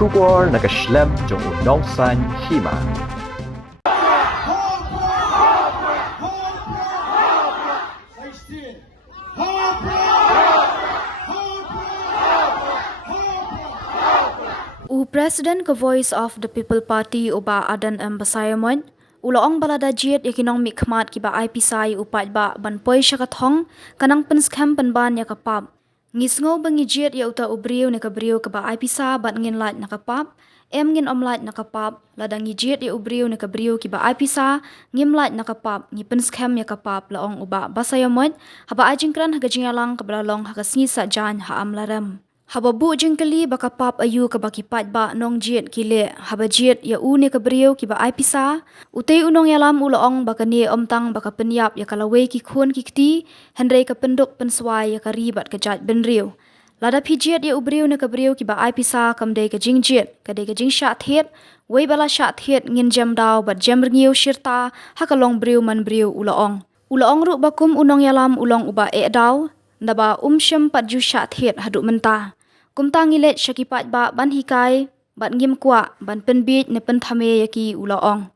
Shubor nakaslem jong unongsan hima. President ke Voice of the People Party uba Adan Basayamon uloong balada jiet yakinong mikmat kiba IPSI upat ba ban poi syakathong kanang penskam penban ya kapap ngisngo bangi jiet ya uta ubriu ne kabriu kaba IPSA bat ngin lat nakapap ngin omlat nakapap ladang jiet ya ubriu ne kabriu kiba IPSA ngimlat nakapap ngi penskam ya kapap laong uba Basayamon haba ajingkran haga jingalang kablalong haga snisa jan ha amlaram haba bu jengkeli baka pap ayu ka baki pat ba nong jiet kile haba jiet ya une ka brio ki ba IPSA utei unong yalam uloong baka ni omtang baka penyap ya kalawe ki khun ki kti hendrei ka penduk penswai ya ka ribat ka jat benriu lada phi jiet ya ubrio ne ka brio ki ba IPSA kamdei ka jing jiet ka dei ka jing sha thet wei bala sha thet ngin jam daw bat jam ngiu shirta ha ka long brio man brio uloong ru bakum unong yalam ulong uba e daw ndaba syam pat ju sha thet hadu menta kumtang ilet syakipat ba ban hikai ban ngim kwa ban penbit ne penthame yaki ulaong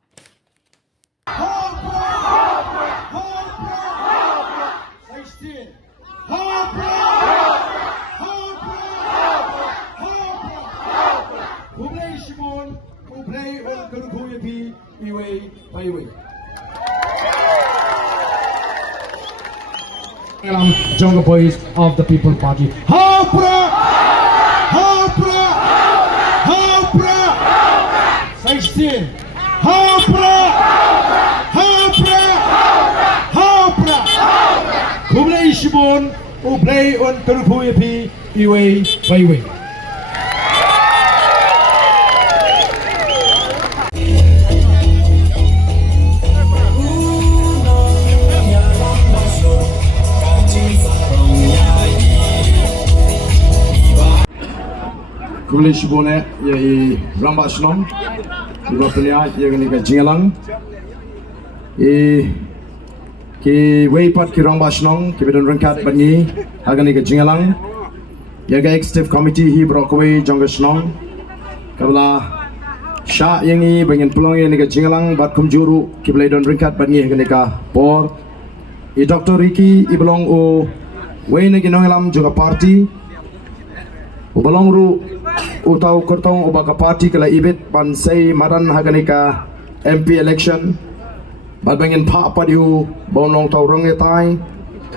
Jonga Boys of the People Party. Hapra! Hapra! Hapra! 16. Hapra! Hapra! Hapra! Kublai Shimon, Ublai on Kurupuyapi, Iway, Baiway. Kublai Shibone ya i Ramba Shnong iba penya ya gani ka jingalang ki weipat ki Ramba Shnong ki bedon rengkat bangi hagani ka jingalang ya ga executive committee hi brokwe jonga Shnong kabla sha yangi bangin pelong ya ni ka jingalang bat kumjuru ki belai don rengkat bangi hagani ka por i Dr. Ricky i belong o wei ne ginongalam juga party ubalong ru utau kertong ubaka party kala ibit ban say madan haganika MP election bad bangin pa padiu bonong tau rong etai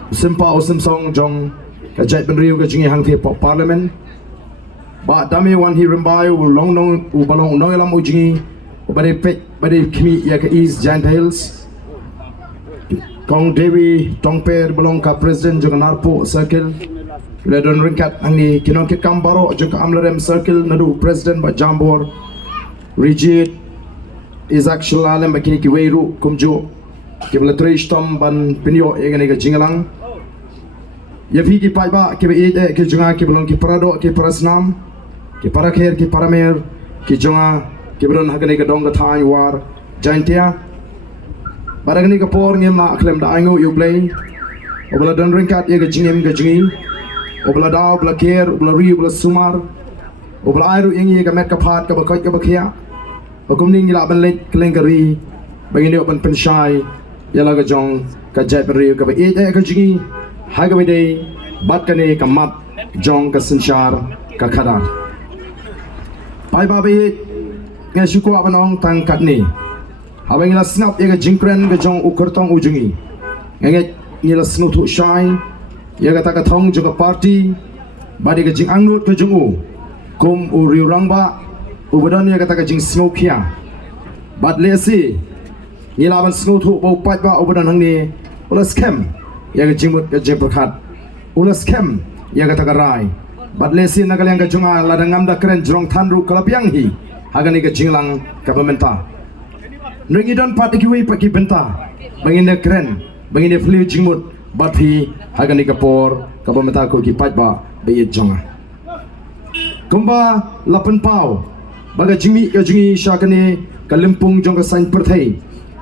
simpa o simsong jong ka jait benriu ka jingi hang the parliament ba dami wan hi rimbai u long nong u balong nong elam u jingi u bade pet bade kimi ya ka east giant hills kong dewi tongper belong ka president jong narpo circle le don ringkat angni kinong kit kambaro jengka amlarem circle nadu president ba jambor rigid is actual alem bakini ki weiru kumjo ki blatrish tom ban pinyo egane ga jingalang yafi ki paiba ki be ki junga ki belong ki parado ki parasnam ki parakher ki paramer ki junga ki belon hagane ga dong ga thai war jaintia baragani ga por ngem la klem da angu yu play obla don ringkat ye ga jingem ga jingi obla daw obla ker obla ri obla sumar obla airu yangi ka met ka phat ka bakoi ka bakhia bakum ning la ban lek klengari bangini open penshai yala ga jong ka jai ri ka ba e ka jingi ha ga bidei bat ka ne ka mat jong ka sinchar ka khadar pai ba be nge shuko abanong tang kat ni habang la snap ye ga jingkren ga jong ukurtong ujungi nge ni la snu thu shai ya kata ka thong juga party badi ka jing angnut ka jungu kum u riurangba u badan ya kata ka jing smokia bad lesi yilaban snow thu bo pat ba u badan hangni ulas kem ya ka jingmut ka je prakhat ulas kem ya kata ka rai bad lesi nagalyang ka junga ladangam da kren jrong thanru kalapyang hi hagani ka jinglang ka pementa nringi don pat ki wi pa ki benta bangine kren bangine flu jingmut bathi hagani kapor kabamata ko ki patba bayet jonga kumba lapan pau baga jimi ka jingi shakane kalimpung jonga sain perthai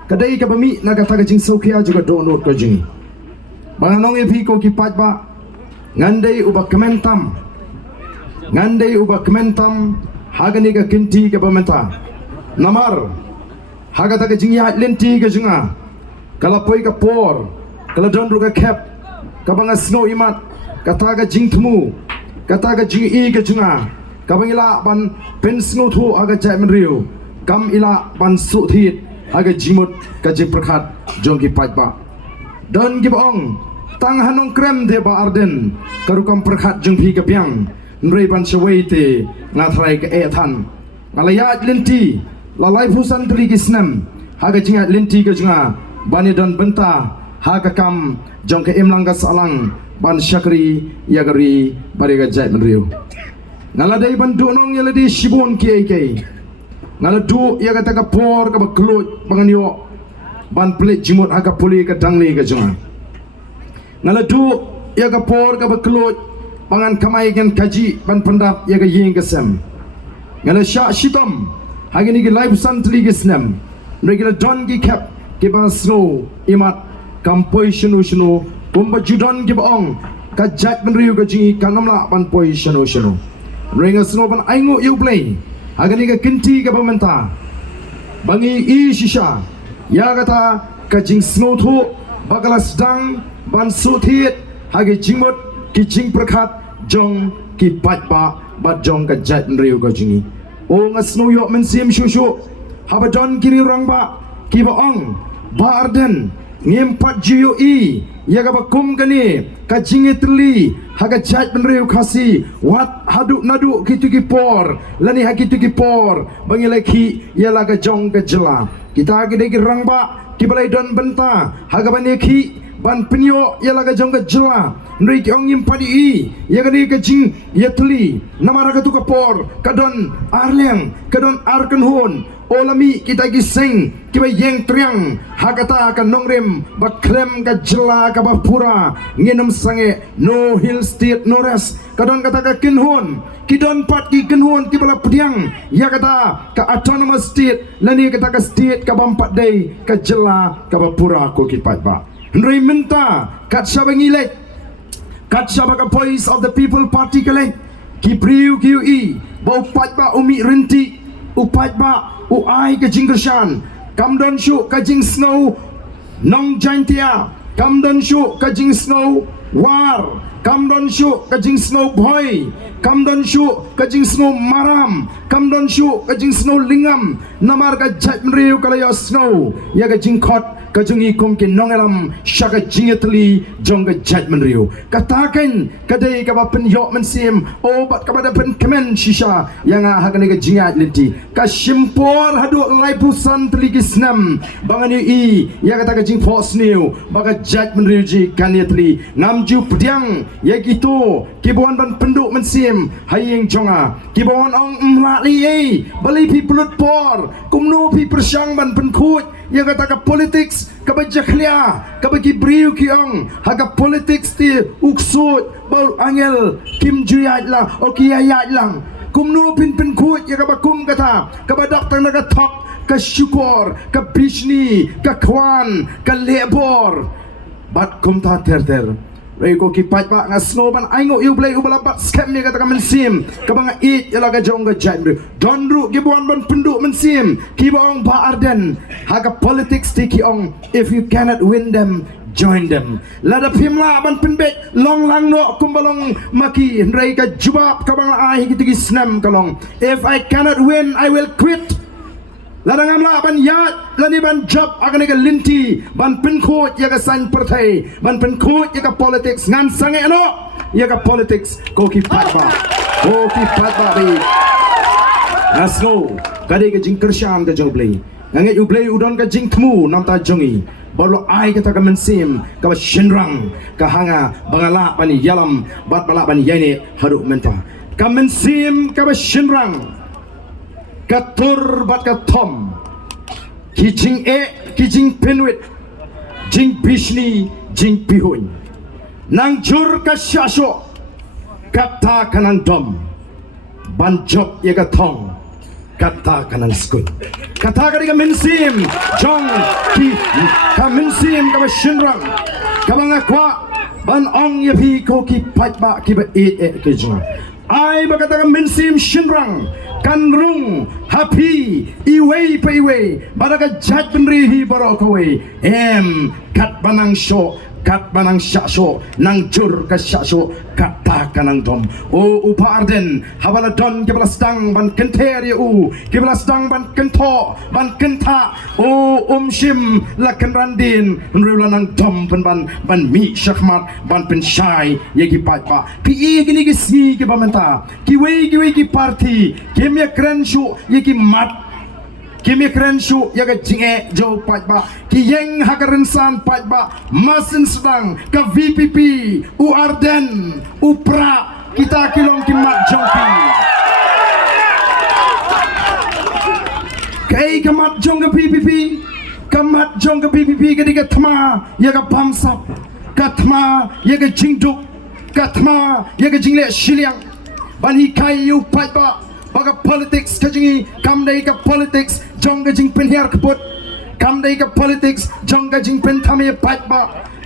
kadai ka bami naga taga jing sokhia juga donor ka jingi banganong epi ko ki patba ngandai uba kementam hagani ka kinti ka pamenta namar hagata ka jingya lenti ka junga kalapoi ka por kala donru ka kep kabanga snow imat kata ka jingtmu kata ka jingi ka junga kabangila ban pen snow thu aga jai menriu kam ila ban su thit aga jimut ka jing prakhat jongki pajba don gibong tang hanong krem de ba arden karukam prakhat jongpi ka piang nrei ban shawai te ngathrai ka ethan alaya lenti lalai phusan tri kisnam haga jinga lenti ka junga bani don benta haga kam jongka emlang ka salang ban syakri yagari bariga jai menriu ngaladai ban dunong yaladi shibun kiai ngaladu yaga taka por ka baklut banganyo ban pelit jimut haga puli ka dangli ka junga ngaladu yaga por ka baklut pangan kamai kan kaji ban pendap yaga ying kesem ngala sya shitam hagini ki live santli gisnem regular don ki kap ki ban snow imat kampoi shunu bomba judan ki bong ka jat menriu ka jingi kanamla ban poi shunu ringa snow ban aingu you play hagani ka kinti ka pamenta bangi i shisha ya kata ka jing snow thu bagala sedang ban suthit hagi jingmut ki jing prakhat jong ki patpa bat jong ka jat riu ka jingi o nga snow yo men sim shushu habadon kiri rangba ki ba ong ba arden ngem pat jiu i ya ka bakum kani ka jingi tli haga jat menriu kasi wat hadu nadu kitu ki por lani hakitu ki por bangi laki ya laga jong ka jela kita gede ki rangba ki balai don benta haga bani ki ban penyo ya laga jong ka jela nri ki ong impadi i ya gede ka jing ya tli namara ka tu ka por kadon arleng kadon arkenhon olami kita gising kiba yeng triang hakata ka nongrem bakrem ka jela ka bapura ngenem sange no hill state no rest kadon kata ka kinhon kidon pat ki kinhon ki bala pediang ya kata ka autonomous state lani kata ka state ka bampat day ka jela ka bapura ko ki patba ndrei minta kat sabangile kat sabaka voice of the people party kale ki priu qe bau patba umi rinti upatba uai ka jingkershan kamdon shu ka jing snow nong jantia kamdon shu ka jing snow war kamdon shu ka jing snow boy kamdon shu ka jing snow maram kamdon shu ka jing snow lingam namar ka jat mriu kalaya snow ya ka jing khot ka jungi kum ki nongelam shaka jingetli jong ka jat menriu katakan kadai ka bapen yo mensim obat ka pada pen kemen shisha yang hagani ka jingat linti ka shimpor hadu lai pusan teligisnam bangani i ya kata ka jing force new baga jat menriu ji kaniatli namju pediang ya gitu kibuan ban penduk mensim hayeng jonga kibuan ong mlali ei bali pi pelut por kumnu pi persyang ban penkut ya kata ka politics ka bajaklia ka bagi briu kiong haga politics ti uksut bau angel kim juyat la o kiyayat lang kumnu pin penkut ya ka bakum kata ka badak tang naga tok ka syukur ka bishni ka kwan ka lebor bat kum ta ter Rego ki pat ba nga snowman aingo you play ubala bat scam ni kata ka mensim ka banga eat yala ka jong ka jandru donru ki buan ban penduk mensim ki bong ba arden haga politics ti ki ong if you cannot win them join them lada pimla ban penbet long lang no kumbalong maki ndrai ka jubab ka banga ai ki snam kalong if I cannot win I will quit ladang amla ban yat lani ban job akan ka linti ban penkut ya ka san partai ban penkut ya ka politics ngan sange ano ya ka politics ko ki patba bi asno kade ka jing kersham ka jong play ngange you play udon ka jing tmu nam ta jongi bolo ai ka ta ka mensim ka shinrang ka hanga bangala ban yalam bat bala ban yane haru menta ka mensim ka shinrang katur bat ka tom kijing kijing penwit jing bishni jing pihun nang jur ka shasho kata kanang dom banjop ya ka thong kata kanang skun kata ka diga mensim jong ki ka mensim ka shinrang ka banga kwa ban ong ya pi ko ki pat ba ki ba ke jong Ai bakatakan mensim shinrang kan rung happy iway pa iway baraka jat penrihi barokawe kat banang syasyo nang jur ka syasyo kata kanang dom upa arden habala don kibala stang ban kenter kibala stang ban kento ban kenta shim lakan randin nrula nang dom ban mi syakmat ban pensyai yagi pa pi gini gisi ki pamenta kiwe ki party kimya krenshu yagi mat Kimi krenshu yaga jinge jo pajba ki yeng hakarensan pajba masin sedang ke VPP u Arden u pra kita kilong kimat jongki kai kamat jong ke PPP kamat jong ke PPP ketika thma yaga pamsap kathma yaga jingduk kathma yaga jingle shiliang bani kai u pajba baga politics kajingi kamdai ka politics jongga jing penhiar keput kamdai ka politics jongga jing pentame patba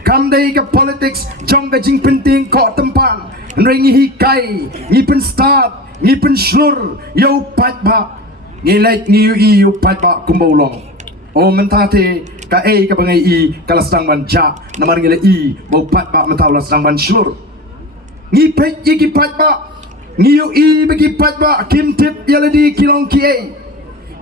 kamdai ka politics jongga jing penting ko tempan ringi hikai ngi pen start ngi pen slur yo patba ngi like ngi yu patba kumbolong mentate ka ka bangai kala sedang banja namar ngi i bau patba mentawla sedang ban slur ngi pet yigi patba Ngiu bagi patba kim tip yaladi kilong ki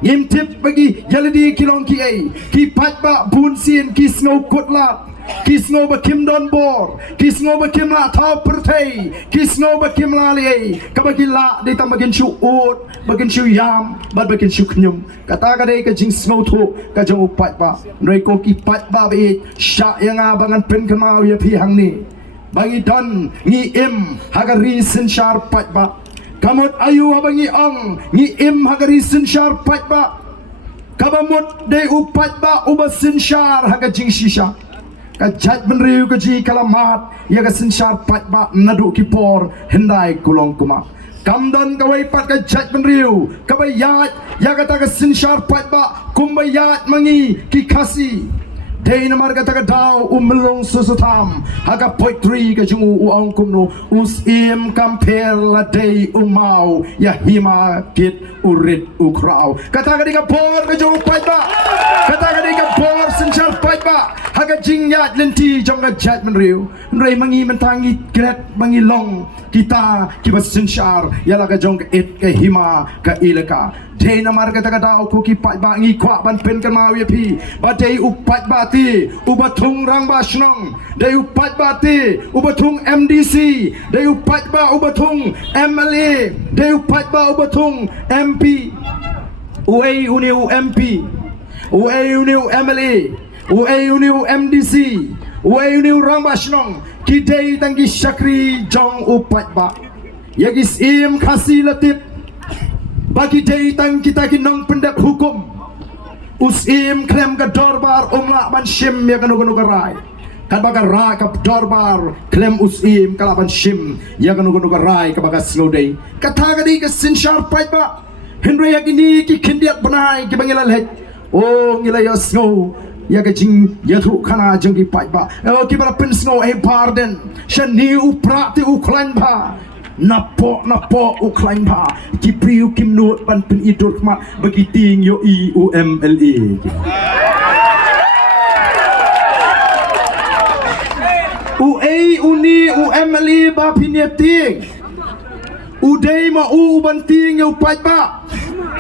ngim tip bagi yaladi kilong ki patba bun sin ki snow kotlat ki snow ba kim don bor ki snow ba kim la tau pertai ki snow ba kim la le ka bagi la de tam bagin shu ut bagin shu yam bad bagin shu knyum kata ka de ka jing snow thu ka jong patba rei ko ki patba be sha yang abangan pen kemau ya pi hang ni bangi don ngi hagari sensyar patba kamut ayu abangi ong ngi hagari sensyar patba kabamut de upatba uba sensyar haga jing shisha ka jat benriu ka ji kalamat ya ka sensyar patba nadu kipor hendai kulong kuma kamdan kawai pat ka jat benriu kabayat ya kata ka sensyar patba kumbayat mangi ki kasi Day na marga taga daw umelong susutam haga poetry ka jungu uang kumno usim kamper la day umau ya hima kit urit ukraw kataga di ka por ka jungu paitba kataga di ka por sensyal paitba haga jingyat lenti jongga jat menriu nrei mangi mentangi gret mangi long kita kiba sensyar yala ka jong it ka hima ka ilaka day na marga taga daw ku ki paitba ngi kwa ban pen kan mau pi ba day upat ba ubatung rang basnong day upat bati ubatung MDC day upat ba ubatung MLA day upat ba ubatung MP uai uniu MP uai uniu MLA uai uniu MDC uai uniu rang basnong kidai tanggi syakri jong upat ba yagis im kasih latip bagi day tang kita kinong pendak hukum usim klem ka dorbar umla ban shim ya kanu garai kan baga ra ka dorbar klem usim kala ban shim ya kanu garai ka baga slowday kata gadi ka sinshar paiba henry ya gini ki kindiat banai ki bangila let ngila ya snow ya ka jing ya thu kana jing ki paiba ki bara pen snow pardon shani upra ti uklan ba napo uklain ba kipriu kimnut ban pen idur mat bagi ting yo UMLA uni UMLA ba pineting udai ma banting yo pat ba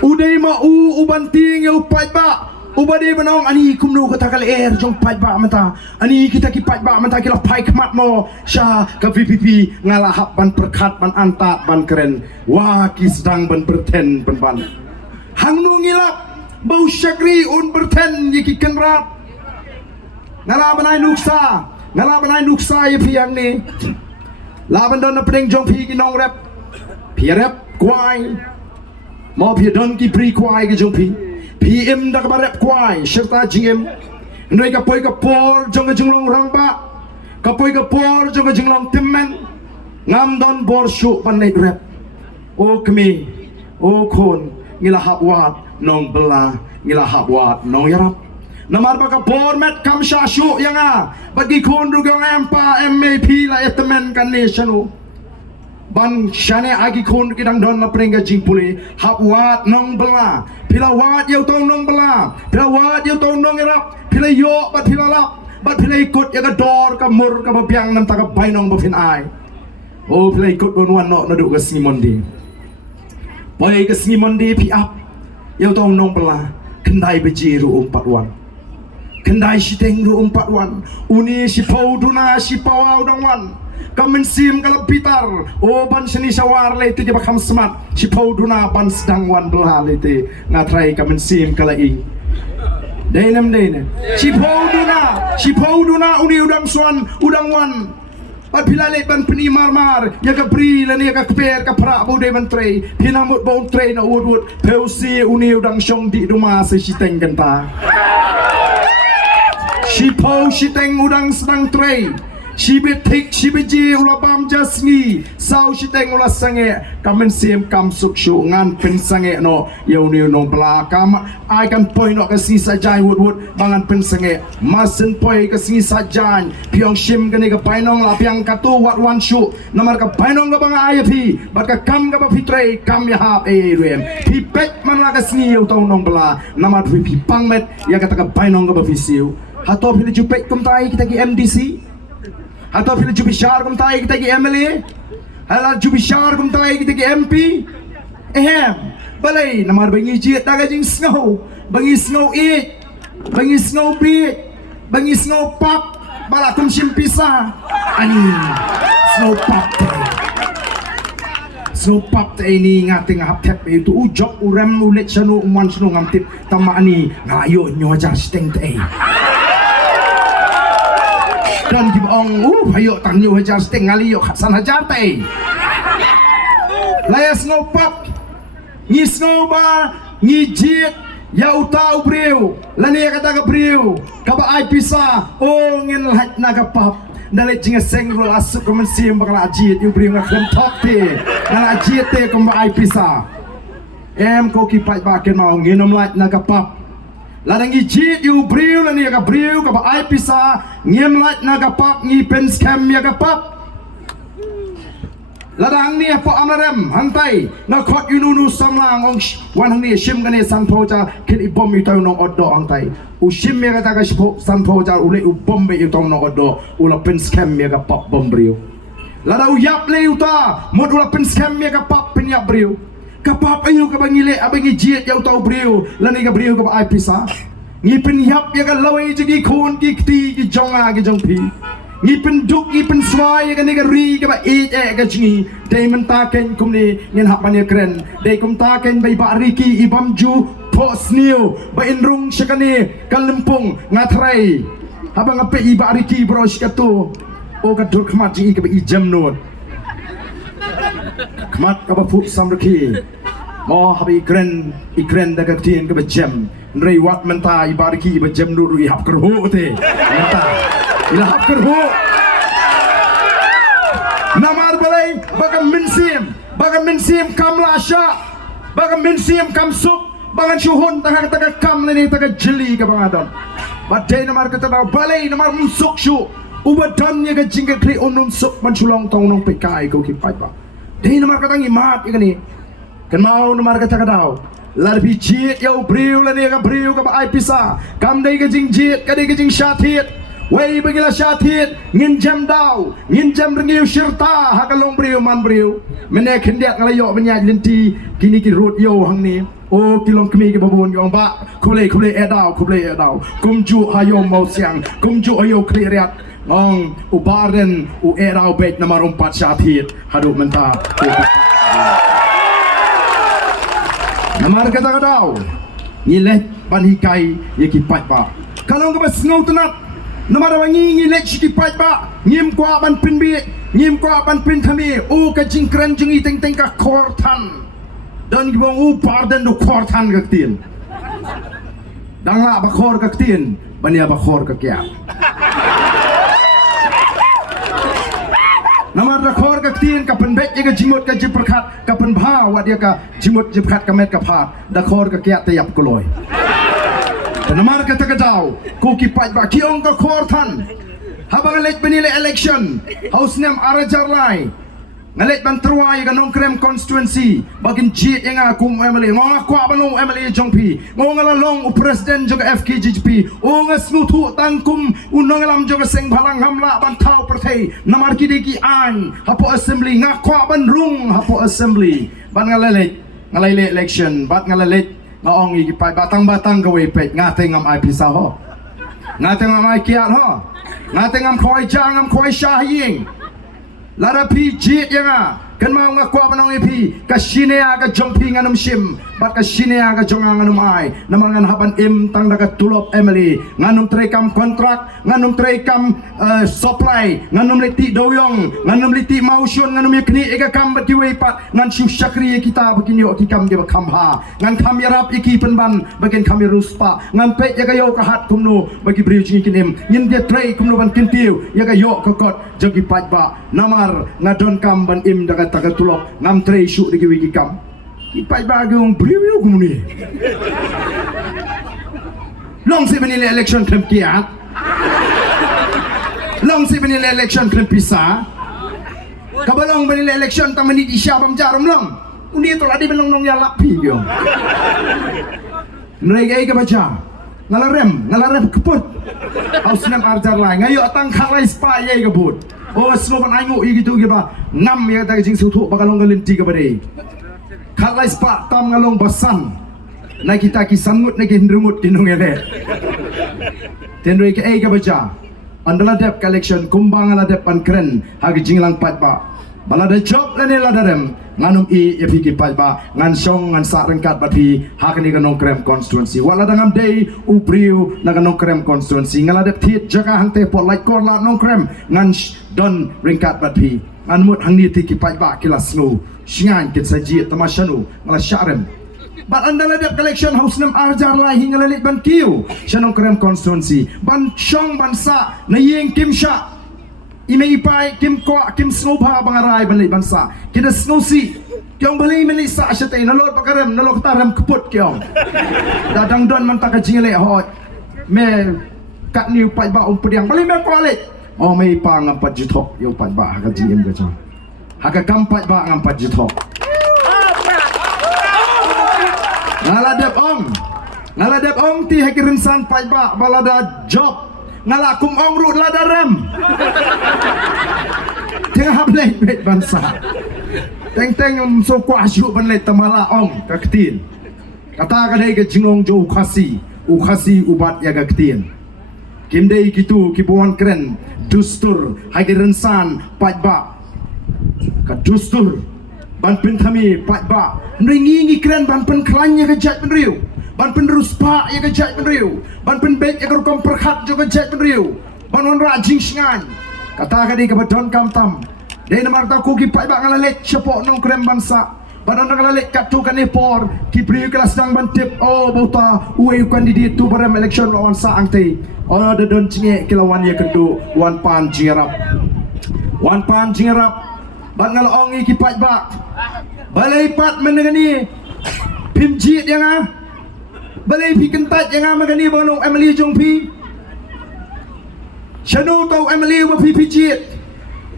udai ma banting yo pat ba ubade banong ani kumnu kata kal jong pat ba mata ani kita ki pat ba mata kila pai kmat mo sha ka VPP ngalahap ban perkat ban antat ban keren wa ki sedang ban berten ban hang nu ngilap bau syakri un berten yiki kenrat ngala banai nuksa ye piang ni laban don na pedeng jong pi ki nong rep pi rep kwai mo pi don ki pri kwai ki jong pi PM dak barep kwai serta jingem noi ka poi ka por jong jinglong rangba ka poi ka por jong jinglong timmen ngam don bor shu panai rep kemi kon ngila habwat nong bela ngila habwat nong yarap namar ba ka por met kam shu yanga bagi kon rugang empa MAP la etemen kan nation ban shane agi khun kidang don na prenga jingpuli hap wat nong bela pila wat yau tong nong bela pila wat yau tong nong erap pila yo bat pila lap bat pila ikut ya ka dor ka mur ka bapiang nam ta ka bainong bafin ai oh pila ikut bon wan no nadu ka simondi boy ka simondi pi ap yau tong nong bela kendai beji ru 4 wan kendai siteng ru 4 wan uni si pau duna si pawau dang wan kamen sim kalau pitar oh ban seni sawar le itu je bakam semat si pau duna ban sedang wan belah le itu ngatrai kamen sim kalau ing dainem si pau duna uni udang suan udang wan pat pilale ban peni mar ya ka pri le ni ka kper ka pra bo de menteri pinamut bo tre na udut peusi uni udang syong di rumah se siteng kenta si pau siteng udang sedang tre si betik si beji ula bam jasngi sau si teng ula sange kamen sim kam suk shu ngan pen sange no yau ni no bla kam ai kan poi no ka si sajai wood bangan pen sange masen poi ka si sajai piong shim ka ni ka painong la piang ka tu wat wan shu namar ka painong ka bang ai phi bat ka kam ka ba fitre kam ya hap e rem pi pet man la ka si yau tong nong bla namar pi pang met ya ka ta ka painong ka ba fi siu hato phi ju pet kum tai kita ki MDC atau bila jubishar kum tai kita ki MLA hala jubishar kum tai kita ki MP balai namar bangi jiat daga jing snow bangi snow it bangi snow beat bangi snow pop bala kum sim pisa ani snow pop ini ngating hap tap itu ujok urem ulet sanu uman sanu ngamtip tama ani ngayo nyojar steng te dan di bawang hayo tang nyu hajar steng ngali yo khasan hajar te laya snow pop ngi snow ba ngi jit ya utau breu lani kata ka breu ka ba ai pisa o ngin hat na ka pop dale jinga seng ro asuk ko men sim bakla jit yu breu ngam top te na jit te ko ba ai pisa em ko ki pai ba ken mau nginom lat na ka pop ladang jit yu breu lani ka breu ka ba ai pisa ngiem lat na ka pop ngi pen scam ya ka pop ladang ni po amrem hantai na khot yununu samlang ong wan hang ni shim gane san phoja kit i bom yu taw no oddo hantai u shim me ka ta ka san phoja ule u bom be yu taw no oddo ula pen scam me ka pop bom breu ladang yap le uta mod ula pen scam me ka pop pen yap breu kapap ayo ka bangile abangi jiet ya utau breu lani ka breu ka ai pisa ngi pen yap ya ka lawai jigi khon ki kti ki jonga ki jongpi ngi pen duk ngi pen swai ka ni ka ri ka ba e ka jingi dei men ta ken kum ni ngin hap mania kren dei kum ta ken bai ba riki ibam ju pos niu ba inrung syakani kalempung ngatrai abang ape iba riki bro sikatu o ka dur khmat jingi ka ba ijam not khmat ka ba fut samraki mo habi ikren da ka tien ka ba jam nrei wat menta ibariki ba jam nur i hap kerho te menta ila hap kerho namar balai baga minsim kam lasha baga minsim kam suk baga shuhun taga kam leni taga jeli ka bangadon badai namar ka tada balai namar msuk shu ubadan ye ka jingga kli onun suk man chulong tong nong pekai ko ki pai ba dei namar ka tangi mat ikani kan mau namar ka takadaw larbi jit yau breu lani ka breu ka ai pisa kam dei ka jing jit ka dei ka jing syatit wei bagila syatit ngin jam daw ngin jam rengiu syirta hakalong breu man breu mene khendiat ngalayo benya linti kini ki rut yo hang ni o kilong kemi ke babon yong ba kule edaw kumju hayo mau siang kumju ayo kliriat ngong ubaren u edaw bet namar 4 syatit hadu menta namar kata kadaw ngileh banikai yeki pat ba kalau ke basngau tenat namar wangi ngileh siki pat ba ngim kwa ban pin bi ngim kwa ban pin thami o ka jingkran jingi teng ka khorthan dan gibong u parden do khorthan ka tin dangla ba khor ka tin bania ba khor ka kya namar da khor ka tin ka penbet ye ka jimut ka jiprkhat ka penbha wa dia ka jimut jipkhat ka met ka phat da khor ka kya tayap koloi namar ka takadaw ko ki pat ba kiong ka khor than habang elect benile election house name arajar lai ngalit ban terwai ka nong krem constituency bagin jit yang aku MLA ngong aku abanong MLA jongpi ngong alalong u president juga FKGP ngong snutu tangkum unong alam juga seng balang hamla ban tau pertai namar kidiki an hapo assembly ngaku ban rung hapo assembly ban ngalalit election bat ngalalit ngaong igipai batang gawe pet ngate ngam IP saho ngate ngam ai kiat ho ngate ngam khoi jang ngam khoi syahing Lara pi jit yang kan mau ngaku apa nong ipi kasine aga jompi nganum sim bat kasine aga jonga nganum ai namangan haban tang daga tulop Emily nganum trekam kontrak nganum trekam supply nganum liti doyong nganum liti mausun nganum yakni ega kam batiwe pat ngan syu syakri kita begini ok kam dia kamha ngan kam yarap iki penban bagian kami ruspa ngan pet jaga yo kahat kumno bagi briu kinim nyin dia trei kumno ban kintiu yaga yo kokot jogi patba namar ngadon kam ban daga taga tulok ngam trei syuk digi wiki kam ipai bagong briu kumuni long si benile election klem kiat long si benile election klem pisa kabalong benile election tamani di syabam jarum long undi itu ladi benong nong yalap pi yo mereka ke baca ngalarem keput ausnam arjar lai ngayo atang khalai spa ye kebut oh slogan aingu gitu giba ngam ya ta jing sutu bakalong galinti ke badai khalai spa tam ngalong basan na kita kisangut na hindrumut kinung ele tenroi ke baca andala dep collection kumbang ala dep pan kren hagi jinglang patba balada job lene ladarem nganum piki patba ngan song ngan sa rengkat bati hakni kanong krem constituency wala dangam day upriu na kanong krem constituency ngala dep thiet jaga hangte pot like kor la nong krem ngan don rengkat bati ngan mut hangni tiki patba kilas nu shingan kin saji tamashanu ngala syarem But andala dep collection house nam arjar lai hinga lalit ban kiu shanong krem constituency ban shong ban sa na yeng kim sha ime ipai kim ko kim snobha bangarai ban lai ban sa kita snosi kyong bali meni sa syate nalot pakarem nalok taram keput kyong dadang don man tak jingele hot me kat niu pai ba pediang bali me kwalit oh me pa ngampat jitok yo pai ba ka jingem ga cha haka kampat ba ngampat jitok ngaladep ong ti hakirin san pai ba balada job ngalakum ong ru ladarem tengah blek bet bansa teng so kwa syu ban le tamala ong kaktin kata kadai ke jingong jo ukhasi ubat ya kaktin kimdei kitu kibuan kren dustur hakirin san pai ba ka dustur ban pen kami pat ba nringi kren ban pen klanya ke jat pen riu ban pen ruspa ya ke jat pen riu ban pen bet ya ke kom perkhat jo ke jat pen riu ban wan ra jing sngan kata ka di ke badon kam tam de namar ta ku ki pat ba ngalalet chepo nong krem bansa ban on ngalalet katu kan por ki priu kelas dang ban tip oh bota uwe kandidat tu barem election lawan sa angte oh de don cinge kilawan ya kendu wan pan jingarap bat ngalong iki pat ba balai pat menengani pimjit yang balai pi kentat yang magani banong Emily jongpi shanu tau Emily wa pi pijit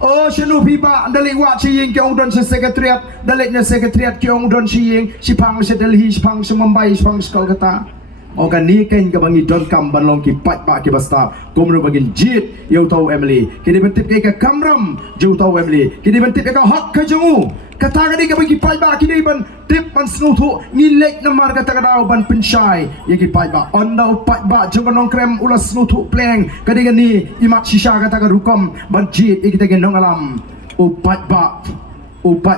oh shanu pi ba dalai wa chiying kyong don sa sekretariat dalai na sekretariat kyong don chiying sipang sa Delhi sipang sa Mumbai sipang sa Kolkata o kani ken ka bangi don kam banlong ki pat ba ki basta kumru bagin jit yo tau Emily kini bentip ka kamram jo tau Emily kini bentip ka hak ka jongu kata ka di ka bagi pat ba kini ban tip ban snutu ngilek na mar kata ka daw ban pensyai ye ki pat ba ondau pat ba jo nong krem ulas snutu pleng kadi gani imat shisha kata ka rukom ban jit ikita genong alam o pat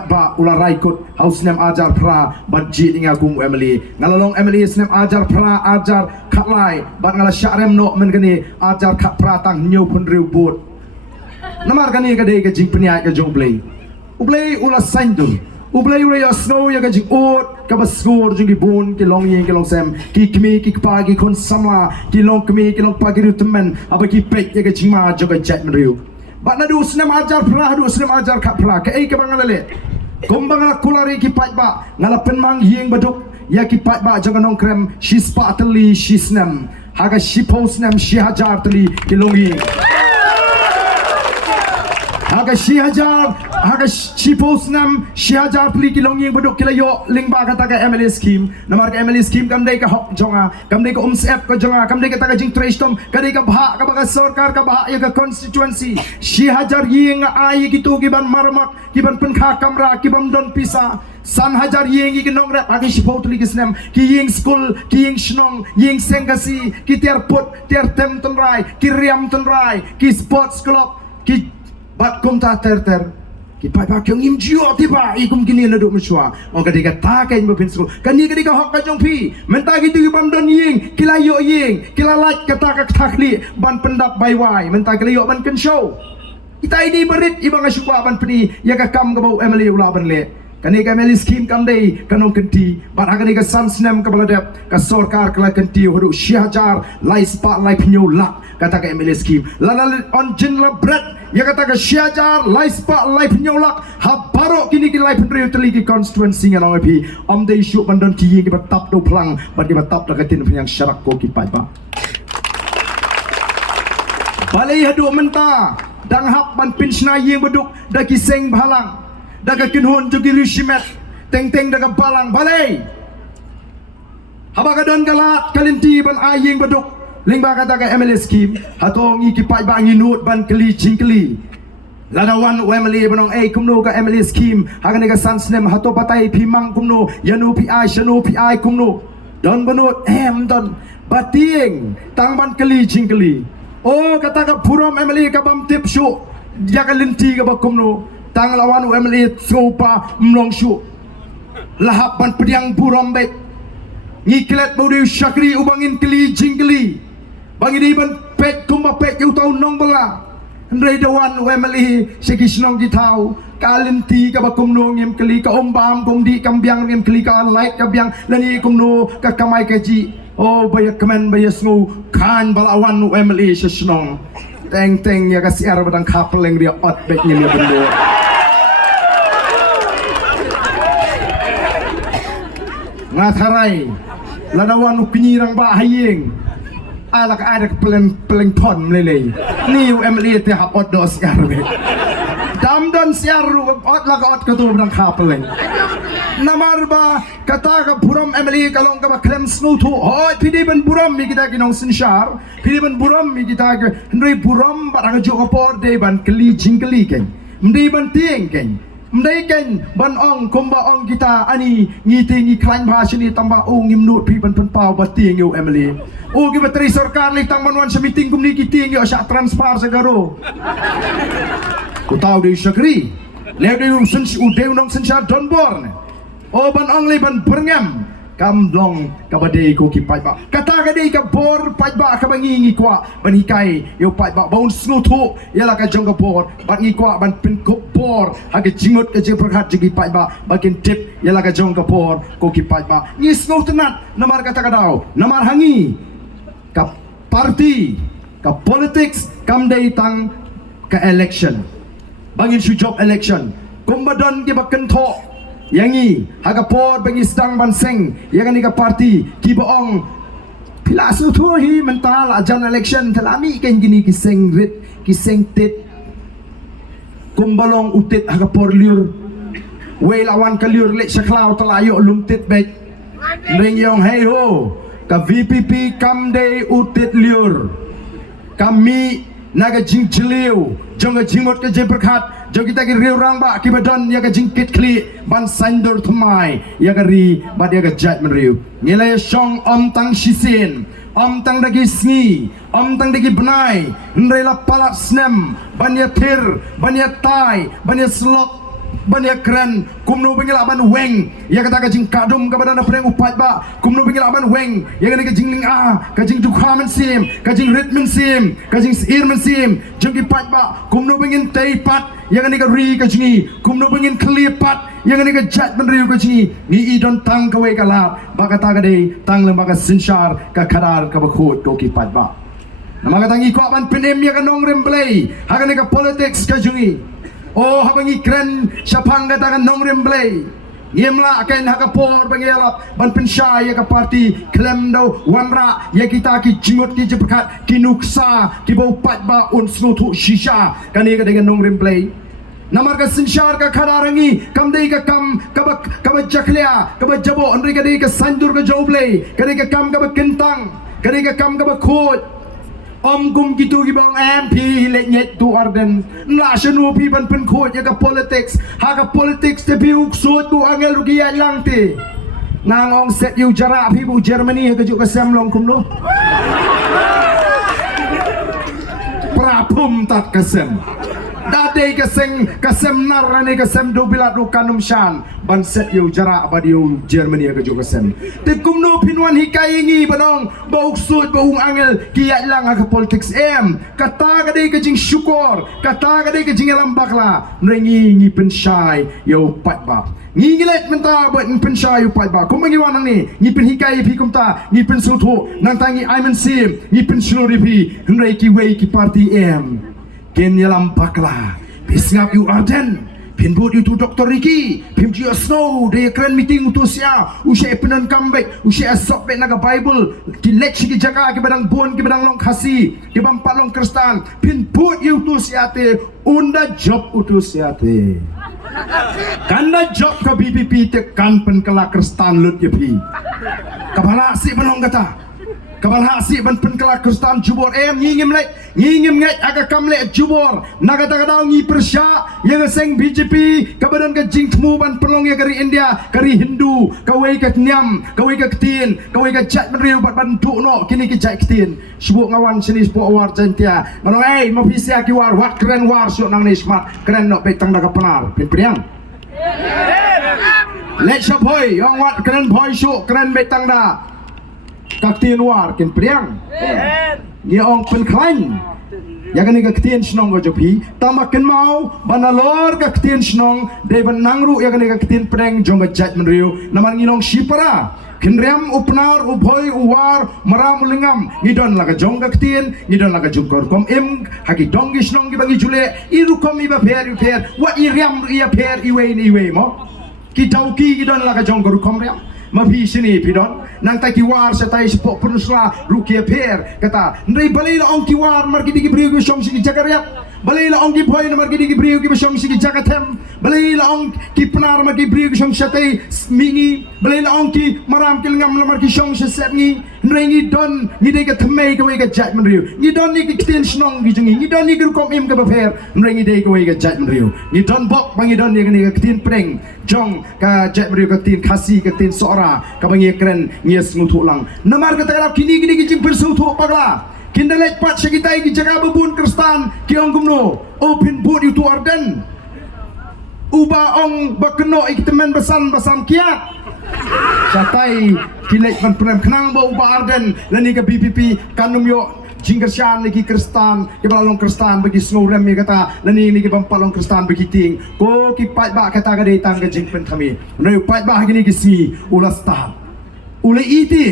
ba ulah raikut haus nem ajar pra badjit inga kum Emily ngalalong Emily snem ajar pra ajar khatlai bat ngala syarem no men gani ajar khat pra tang nyu pun riu bot namar gani ka dei ka jing pniai ka jong play ublay ulah saindu ublay ure snow ya ka jing ot ka basgur jing bun ki long yin ki long sem ki kmi ki pagi kon samla ki long kmi ki long pagi ru temen aba ki pek ya ka jing ma joga chat men riu Bat nadu senam ajar pula, nadu senam ajar kat pula. Ke ke bang ngale. Kumbang ngala kulari ki pat ba, ngala penmang yeng baduk. Ya ki pat ba jangan nong krem, shi spa teli shi senam. Haga shi pos nem shi hajar teli ki longi. Haga Shihajar, Haga Shiposnam, Shihajar Pli Kilong Ying Buduk Kilayo, Lingba Kataka MLA scheme, Namarka MLA scheme, Kamdeka Hok Jonga, Kamdeka Umsep Jonga, Kamdeka Takajing Trashtom, Kadeka Baha, Kabaka Sorkar, Kabaha Yaga constituency, Shihajar Ying, Ai Gitu, Giban Maramak, Giban Penka Kamra, Kibam Don Pisa. San Hajar Ying Ignong Rat Agi Shipotuli Gisnam Ki Ying School Ki Ying Shnong Ying Sengasi Ki Terput Tertem Tonrai Ki Riam Tonrai Ki Sports Club Ki Bat Kumta Ter Ki Pai Pak Kyong Im Jio Tiba Ikum Kini Nadu Mishwa O Kadika Taka in Bapin School Kani Kadika Hok Kajong Pi Mentagi Tu Bam Don Ying Kila Yo Ying Kila Lait Kataka Takli Ban Pendap Bai Wai Mentagi Yo Ban Ken Show Kita ini berit Ibang Asyukwa Ban Peni Yaga Kam Kabau Emily Ulaban Le Kani ka meli scheme kam day kanong kenti bat agani ka sansnem ka baladap ka sorkar kala kenti hodu Shihajar lai spot lai pinyo lak kata ka meli scheme lala on jinla bread ya kata ka Shihajar lai spot lai pinyo lak ha baro kini ki lai penriu teligi constituency ngan pi om day shoot bandon ki ki batap do plang bat ki batap la katin yang syarak ko ki pai ba balai hadu menta dang hap ban pinsna yeng beduk da ki seng bhalang daga kinhon jogi rishimet teng daga balang balai habaga don galat kalinti ban aying baduk lingba kata ka MLA scheme hatong iki pai ba nginut ban keli jingkeli ladawan MLA banong kumno ka MLA scheme hagane ka sansnem hato patai pimang kumno yanu pi shanu pi kumno don banut don bating tang ban keli jingkeli oh kata ka purom MLA ka bam tip shu jaga linti ka bakumno tang lawan UMLA sopa mlong shu lahap ban pediang buram baik ngiklet bodi syakri ubangin keli jingkeli bangi di ban pek kumba pek yu tau nong bala ndrei dawan UMLA sekisnong di tau kalinti ka bakum no ngem keli ka ombam kum di kambiang ngem keli ka like ka biang lani kum no ka kamai kaji oh bayak kemen bayas ngo kan balawan UMLA sesnong teng ya kasi ara badang kapel yang dia ot baik ni bendo ngatharai ladawan ukinyirang ba haying alak ada peleng pon lele ni UMLA te hapot dos yarbe damdan siar ot lak ot katu badang kapel namar ba kata ka buram MLA kalong ka ba klem snutu hoy pidi ban buram mi kita kinong sinshar pidi ban buram mi kita ka ndri buram ba ka joko por de ban keli jingkeli ken mdi ban tieng ken mdi ken ban ong kumba ong kita ani ngiti ngi klan ba sini tamba ong ngimnu pi ban pau ba tieng yo MLA o gi batri sarkar li tang manwan sa meeting kumni ki tieng yo sa transfer sa garo ku tahu de syakri le de sun u de nong sinshar don born o ban ong le ban berngam kam long kabade ko ki pai ba kata ka dei ka bor pai ba ka bangi ngi kwa ban hikai yo pai ba baun snutu yala ka jong ka bor ban ngi kwa ban pin ko bor ha ka jingot ka je perhat jigi pai ba bakin tip yala ka jong ka bor ko ki pai ba ngi snutu nat namar kata ka daw namar hangi ka party ka politics kam dei tang ka election bangin su job election kumbadon ki baken tho yangi haga por bagi sedang banseng yang ni ka parti ki boong pilasu tu hi mental ajan election telami ken gini ki seng rit ki seng tit kumbalong utit haga por liur we lawan ka liur le saklau telayo lum tit bet ring yong hey ho ka VPP kam de utit liur kami naga jing jeliu jonga jingot ke je berkat jo kita ki riu rang ba ki badan ya ka jingkit kli ban sandur thmai ya ka ri ba dia ka jat men riu ngilai shong om tang shisin om tang dagi sngi om tang dagi benai nrela palat snem ban ya thir ban ya tai ban ya slok ban ya keren kumno bengila ban weng ya kata ka jing kadum ka badan apreng upat ba kumno bengila ban weng ya ka jing ling ka jing dukhamen sim ka jing ritmen sim ka jing irmen sim jing ki pat ba kumno bengin tei pat ya ka ri ka jingi kumno bengin clear pat ya ka jat ben riu ka jingi ni idon tang ka we ka la ba kata ka dei tang lem ba ka sinshar ka khadar ka ba khot ko ki pat ba nama ka tangi ko ban penem ya ka nong remplay ha ka politics ka jingi oh habangi kren syapang katakan nong remplay Ngiemla akan hakapor bangelap ban pensai ya ka parti klem dau wanra ya kita ki jingut ki jeprekat ki nuksa ki bau pat ba un snutu shisha kani ka dengan nong replay namar ka sinshar ka khadarangi kam dei ka kam ka ba jaklia ka ba jabo andri ka dei ka sandur ka joble ka dei ka kam ka ba kentang ka dei ka kam ka ba khot Om kum gitu gibang MP le nyet tu arden la shenu pi ban pen khot ya ka politics ha ka politics te bi uksut tu angel rugian lang te nangong set you jara pi bu Germany ka juk ka sam long kum no prapum tat ka sem dade ka sem narane ka sem do bilat ru kanum shan ban set you jara abadio Germany ka juk ka sem te kum no pinwan hikai ngi banong bau uksut bau angel kiat lang ka politics kata ka dei ka jing syukur kata ka dei ka jing lambakla ngi ngi pensyai yo pat ba ngi ngilet menta bat pensyai yo pat ba kum ngi wanang ni ngi pen hikai pi kum ta ngi pen sultho nang tangi aimen sim ngi pen slori pi nrai ki wei ki party ken yalam bakla bisngap you arden pin bot you tu Dr. Ricky pim ji snow de kren meeting tu sia ushe penan comeback ushe asok be naga bible ki lech ki jaga ki badang bon ki badang long khasi ki bam palong kristan pin bot you tu sia te unda job utu sia te kanda job ka BPP te kan pen kala kristan lut ye pi kabala si banong kata kabal hasi ban penkala kristan jubor ngingim ngai aga kamle jubor naga taga daw ngi persya yang seng BJP kabadan ka jingtmu ban pelong ya kari India kari Hindu kawai ka nyam kawai ka ketin kawai ka chat menriu bat bantu no kini ki chat ketin sebut ngawan sini sebut war jantia manong mo pisia ki war wat keren war so nang ni smart keren no petang daga penar pin priang let shop hoy yang wat keren boy so keren betang da kaktian war ken priang ni ong pen klain ya kan kaktian snong go jopi tamaken mau banalor kaktian snong de banangru ya kan kaktian preng jong jat menriu naman nginong sipara kenriam upnar uboy uwar maram lingam ngidon laga jong kaktian ngidon laga jungkor kom hagi dongi snong gi bagi jule iru kom iba per wa iriam ia per iwe mo kitauki ngidon laga jongkor kom riam mapi sini pidon nang tai kiwar sa tai spok penusla rukia per kata ndai balai la ong kiwar margi digi briu gi song sigi jagariat balai la ong gi boy na margi digi briu gi song sigi jagatem balai la ong ki penar margi briu gi song satai mingi balai la ong ki maram ki ngam la margi song sa sepngi ndai ngi don ngi dei ka thmei ka wei ka jat menriu ngi don ni ki kten snong gi jungi ngi don ni gru kom im ka bafer ndai ngi dei ka wei ka jat menriu ngi don bok bangi don ni ka kten preng jong ka jat menriu ka kten khasi ka kten sora ka bangi keren ngies ngutu lang namar ka tagap kini gini gi jing persu thu pagla kindalet pat sekitai gi jaga babun kristan ki ong gumno open boot itu arden uba ong bakeno iktemen basan kiat satai kilet pan prem kenang ba uba arden lani ka BPP kanum yo jinggersyan lagi kristan ki balong kristan bagi snow rem mi kata lani ni ki bampalong kristan bagi ting ko ki pat ba kata ga datang ga jingpen thami no pat ba gini ki si ulas ta ule iti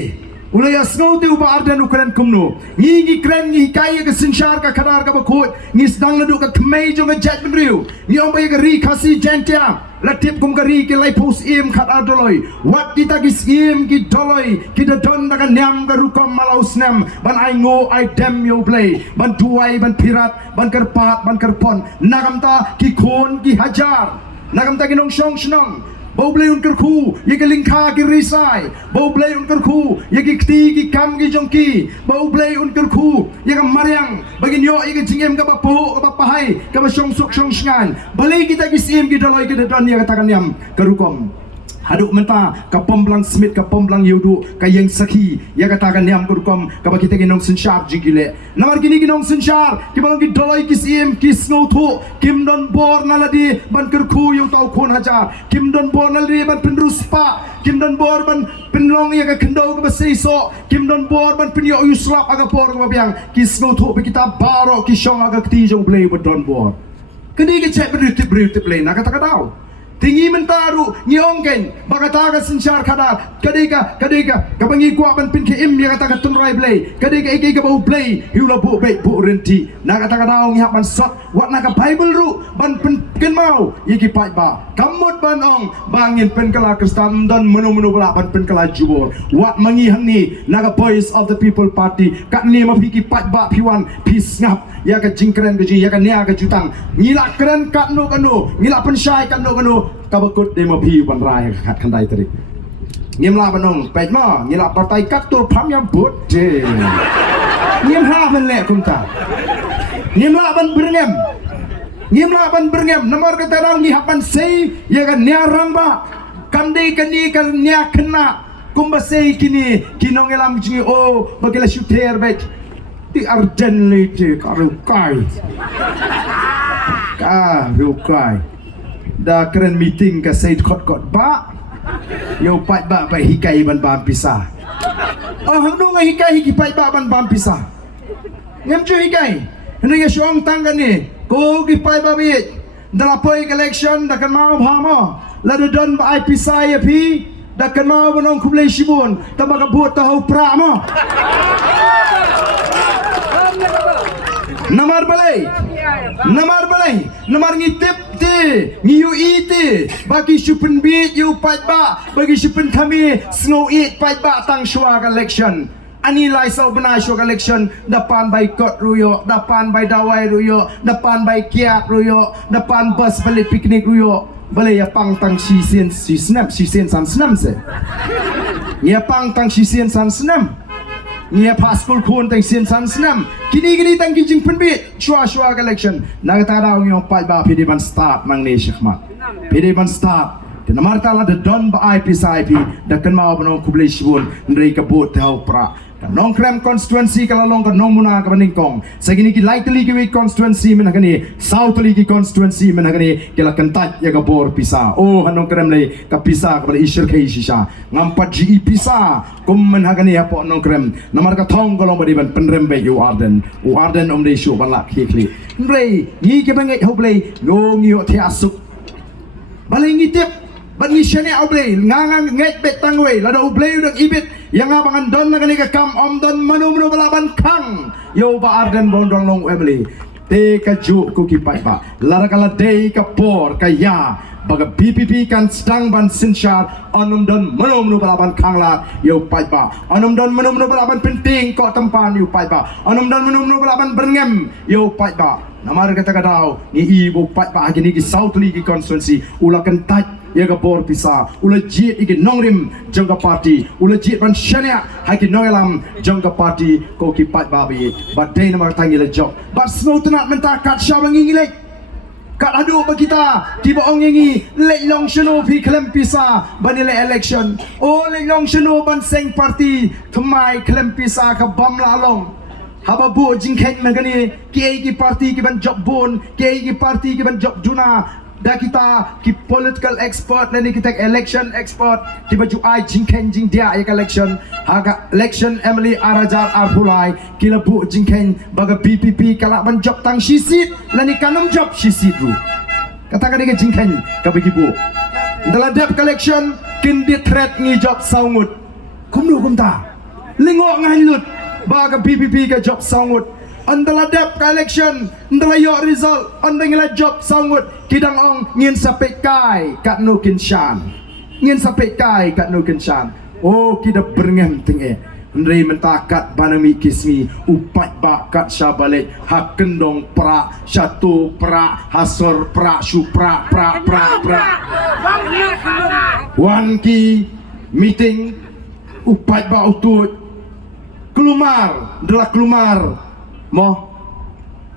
ule ya snow te uba arden ukren kumno ngi kren ngi kai ka sinshar ka khadar ka bakut ngi sedang laduk ka kmei jo ga jat menriu ngi om ba ga ri khasi jentia latip kum kari ki lai pos im khat adoloi wat kita ki sim ki doloi kita don daga nyam ga rukom malau snem ban ai ngo ai dem yo play ban duai ban pirat ban kerpat ban kerpon nagamta ki khon ki hajar nagamta ki nong shong snong bau blay un kerku ye ke lingkha ki risai bau blay un kerku ye ki kti ki kam ki jongki bau blay un kerku ye ka maryang bagi nyo ye ke jingem ka bapu ka bapahai ka shong suk shong shngan balai kita ki sim ki doloi ki don ye ka takan yam kerukom haduk menta ka pomblang smith ka pomblang yudu ka yeng sakhi ya kata kan niam kurkom ka bakita ginong sinshar jigile namar gini ginong sinshar ki balong ki doloi ki sim ki snow thu kim don bor naladi ban kerku yu tau khon hajar kim don bor naladi ban penruspa kim don bor ban penlong ya ka kendau ka baseiso kim don bor ban penyo yu slap aga por ka biang ki snow thu kita baro ki shong aga kti jong play ban don bor kini ki chat berutip play na kata kadau tinggi mentaru ngiongken bagataga sinsyar kadar kadika kabangi kuat ban pin ke im yang kata tunrai play kadika iki bau play hiula bu be bu renti na kata daong ngiap ban sot wat na ka bible ru ban pin ken mau iki pai ba kamut ban ong bangin pen kala kristan dan menu bala ban pen kala jubor wat mangi hang ni na ka voice of the people party kat ni ma piki pai ba piwan pis ngap ya ka jingkren ke ya ka nia ka jutang ngila keren kat no kanu ngila pensyai kat no kanu kabakut demo pi ban rai khat khandai tadi ngim la banong pej ma ngila partai kat tur pham yam put je ngim ha ban le kum ta ngim la ban berngem nomor kata dau ngi hapan sei ya kan nia ramba kandai kani kan nia kena kumba sei kini kinong elam jingi o bagila shooter bet ti arden lete karukai dah keren meeting ke Said kot ba yo pai ba pai hikai ban bam pisah oh hang dong hikai hiki pai ba ban bam pisah ngam chu hikai hendak syong tanggan ni ko gi pai ba bit dalam poi election dah kan mau phama la don ba ai pisah ya pi dah kan mau bonong kublai shibun tamaga buat tahu pra mo Namar balai namar ngitip ti ngiu iti bagi supen bit yu pat ba bagi supen kami snow it pat ba tang shua election ani lai sau bena shua election depan by kot ruyo depan by dawai ruyo depan by kiat ruyo depan bus balik piknik ruyo balai ya pang tang si sen san snam se ya pang tang si sen san snam Nia paskul kun teng sin san senam kini tang kijing penbit shua election na kata daw yung pai ba pidi ban start mang ni sykhmat pidi ban start dan marta la de don ba IP da kan mau banong kublai shibun ndrei kabut tau pra nong krem constituency kala long ka nong muna ka baningkong sagini ki lightly ki constituency men hakani southly ki constituency men hakani kala kantat ya ka bor pisa oh hanong krem le ka pisa ka bal ishir kai shisha ngampat GE pisa kum men hakani apo nong krem namar ka thong kolong badi ban penrembe yu arden om de shu ban la kli ndrei ni ke bangai hoblei ngong yu the asuk balai ngitip ban ni shane oblei ngangang nget bet tangwei lada oblei udak ibit yang abangan don na ka kam om don manu balaban kang yo ba arden bondong long emily te ka ju ku ki pai ba lara kala dei ka por ka ya baga BPP kan stang ban sinshar anum don manu balaban kang la yo pai ba anum don manu balaban penting ko tempan yo pai ba anum don manu balaban berngem yo pai ba namar kata kadau ni ibu pai ba gini ki south league constituency ulakan taj ya ka bor pisa ula jit iki nongrim jangka party ula jit ban shania haki nongelam jangka party ko ki pat babi but day namar tangi le job but snow tenat menta kat syabang ngilek kat adu ba kita tiba ong ngi le long shino pi klem pisa banile election oh le long shino ban seng party thmai klem pisa ka bam la long haba bu jingkhen magani ki party ki ban job bon ki party ki ban job juna dah kita ki political expert lani kita election expert ki baju ai jingken jing dia ya election haga election Emily Arajar Arhulai ki labu jingken baga PPP kala ban job tang shisit lani kanum job shisit ru katakan dia jingken ka bagi bu dalam dep election kin di threat ngi job saungut kumdu kumta lingok ngalut baga PPP ka job saungut andala dep election andala yo result andala job sangut kidang ong ngin sampai kai kat nukin shan ngin sampai kai kat nukin shan oh kita berngem tenge ndrei mentakat banami kismi upat bakat syabalik hak kendong pra satu pra hasor pra supra pra wanki meeting upat ba utut kelumar adalah kelumar mo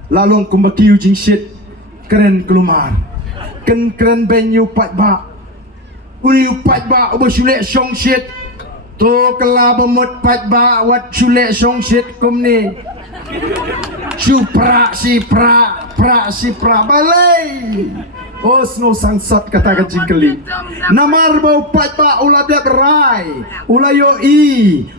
lalong kumbakiu jing shit keren kelumar keren ben yu pat ba uli pat ba obo shule shong shit to kala bomot pat ba wat shule shong shit kumni shu pra si pra balai Oh snow sangsat kata ka jingkeli. Namar bau pat ba ula dia berai. Ulayo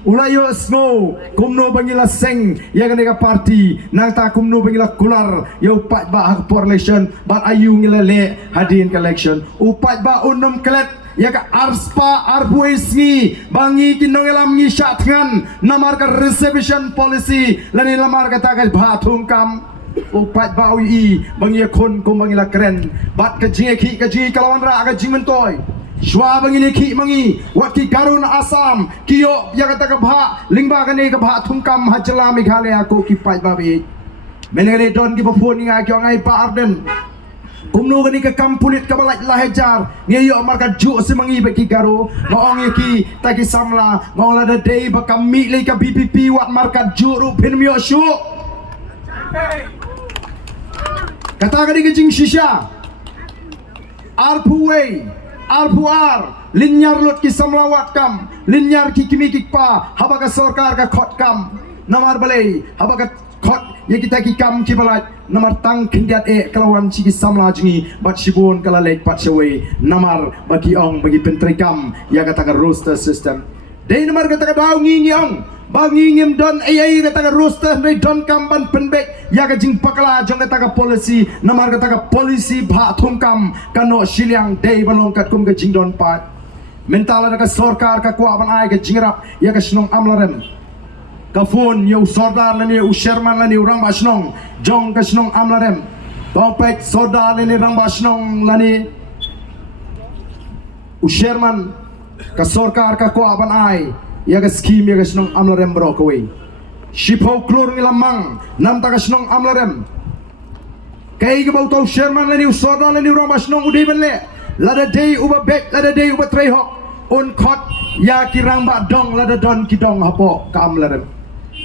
ulayo snow. Kumno bangila seng ya kan ka party nang ta kumno bangila kular yo pat ba hak election bat ayu ngilele hadin election. Upat ba unum kelet ya ka arspa arbuesi bangi kinong elam ngi syatngan namar ka reservation policy lani lamar kata ka bathung kam. Upat bau bangi kon kum bangi la keren bat ka jingi ka jingi kalawan ra ka jing mentoy shwa bangi ni ki mangi wat ki garun asam kiyo ya kata ka bha lingba ka ne ka bha thungkam hajla meghalaya ko ki pat ba bi menene don ki bapun nga kyo ngai pa arden kumno gani ka kampulit ka balat lahejar ngeyo marka ju semangi beki garo ngong ki taki samla ngong la day ba kami le ka BPP wat marka ju ru pinmyo shu kata ka di jing shisha arpuway arpuar linyar lut ki samlawat kam linyar ki kimi kikpa habaka sarkar ka khot kam namar balai habaka khot ye kita ki kam ki balat namar tang kindiat kalawan chi ki samla jingi bat shibun kala lek pat shaway namar bagi ong bagi pentri kam ya kata ka roster system dei namar kata ka daw ngi ong bangi ngim don ai kata ka roster nei don kam ban penbek ya ka jing pakala jong kata ka policy namar kata ka policy bha thum kam kano shiliang dei balong kat kum ka jing don pat mentala ka sarkar ka kwa ban ai ka jingrap ya ka snong amlarem ka phone yo sordar lani u sherman lani urang basnong jong ka snong amlarem bangpek sordar lani rang basnong lani u sherman ka sarkar ka kwa ban ai ya ka scheme ya ka snong amlarem brokaway shipo klur ngilamang nam ta ka snong amlarem kay ka bautaw sherman lani u sordar lani urang basnong udai benle lada day uba bet lada day uba trehok un khot ya kirang ba dong lada don kidong hapo ka amlarem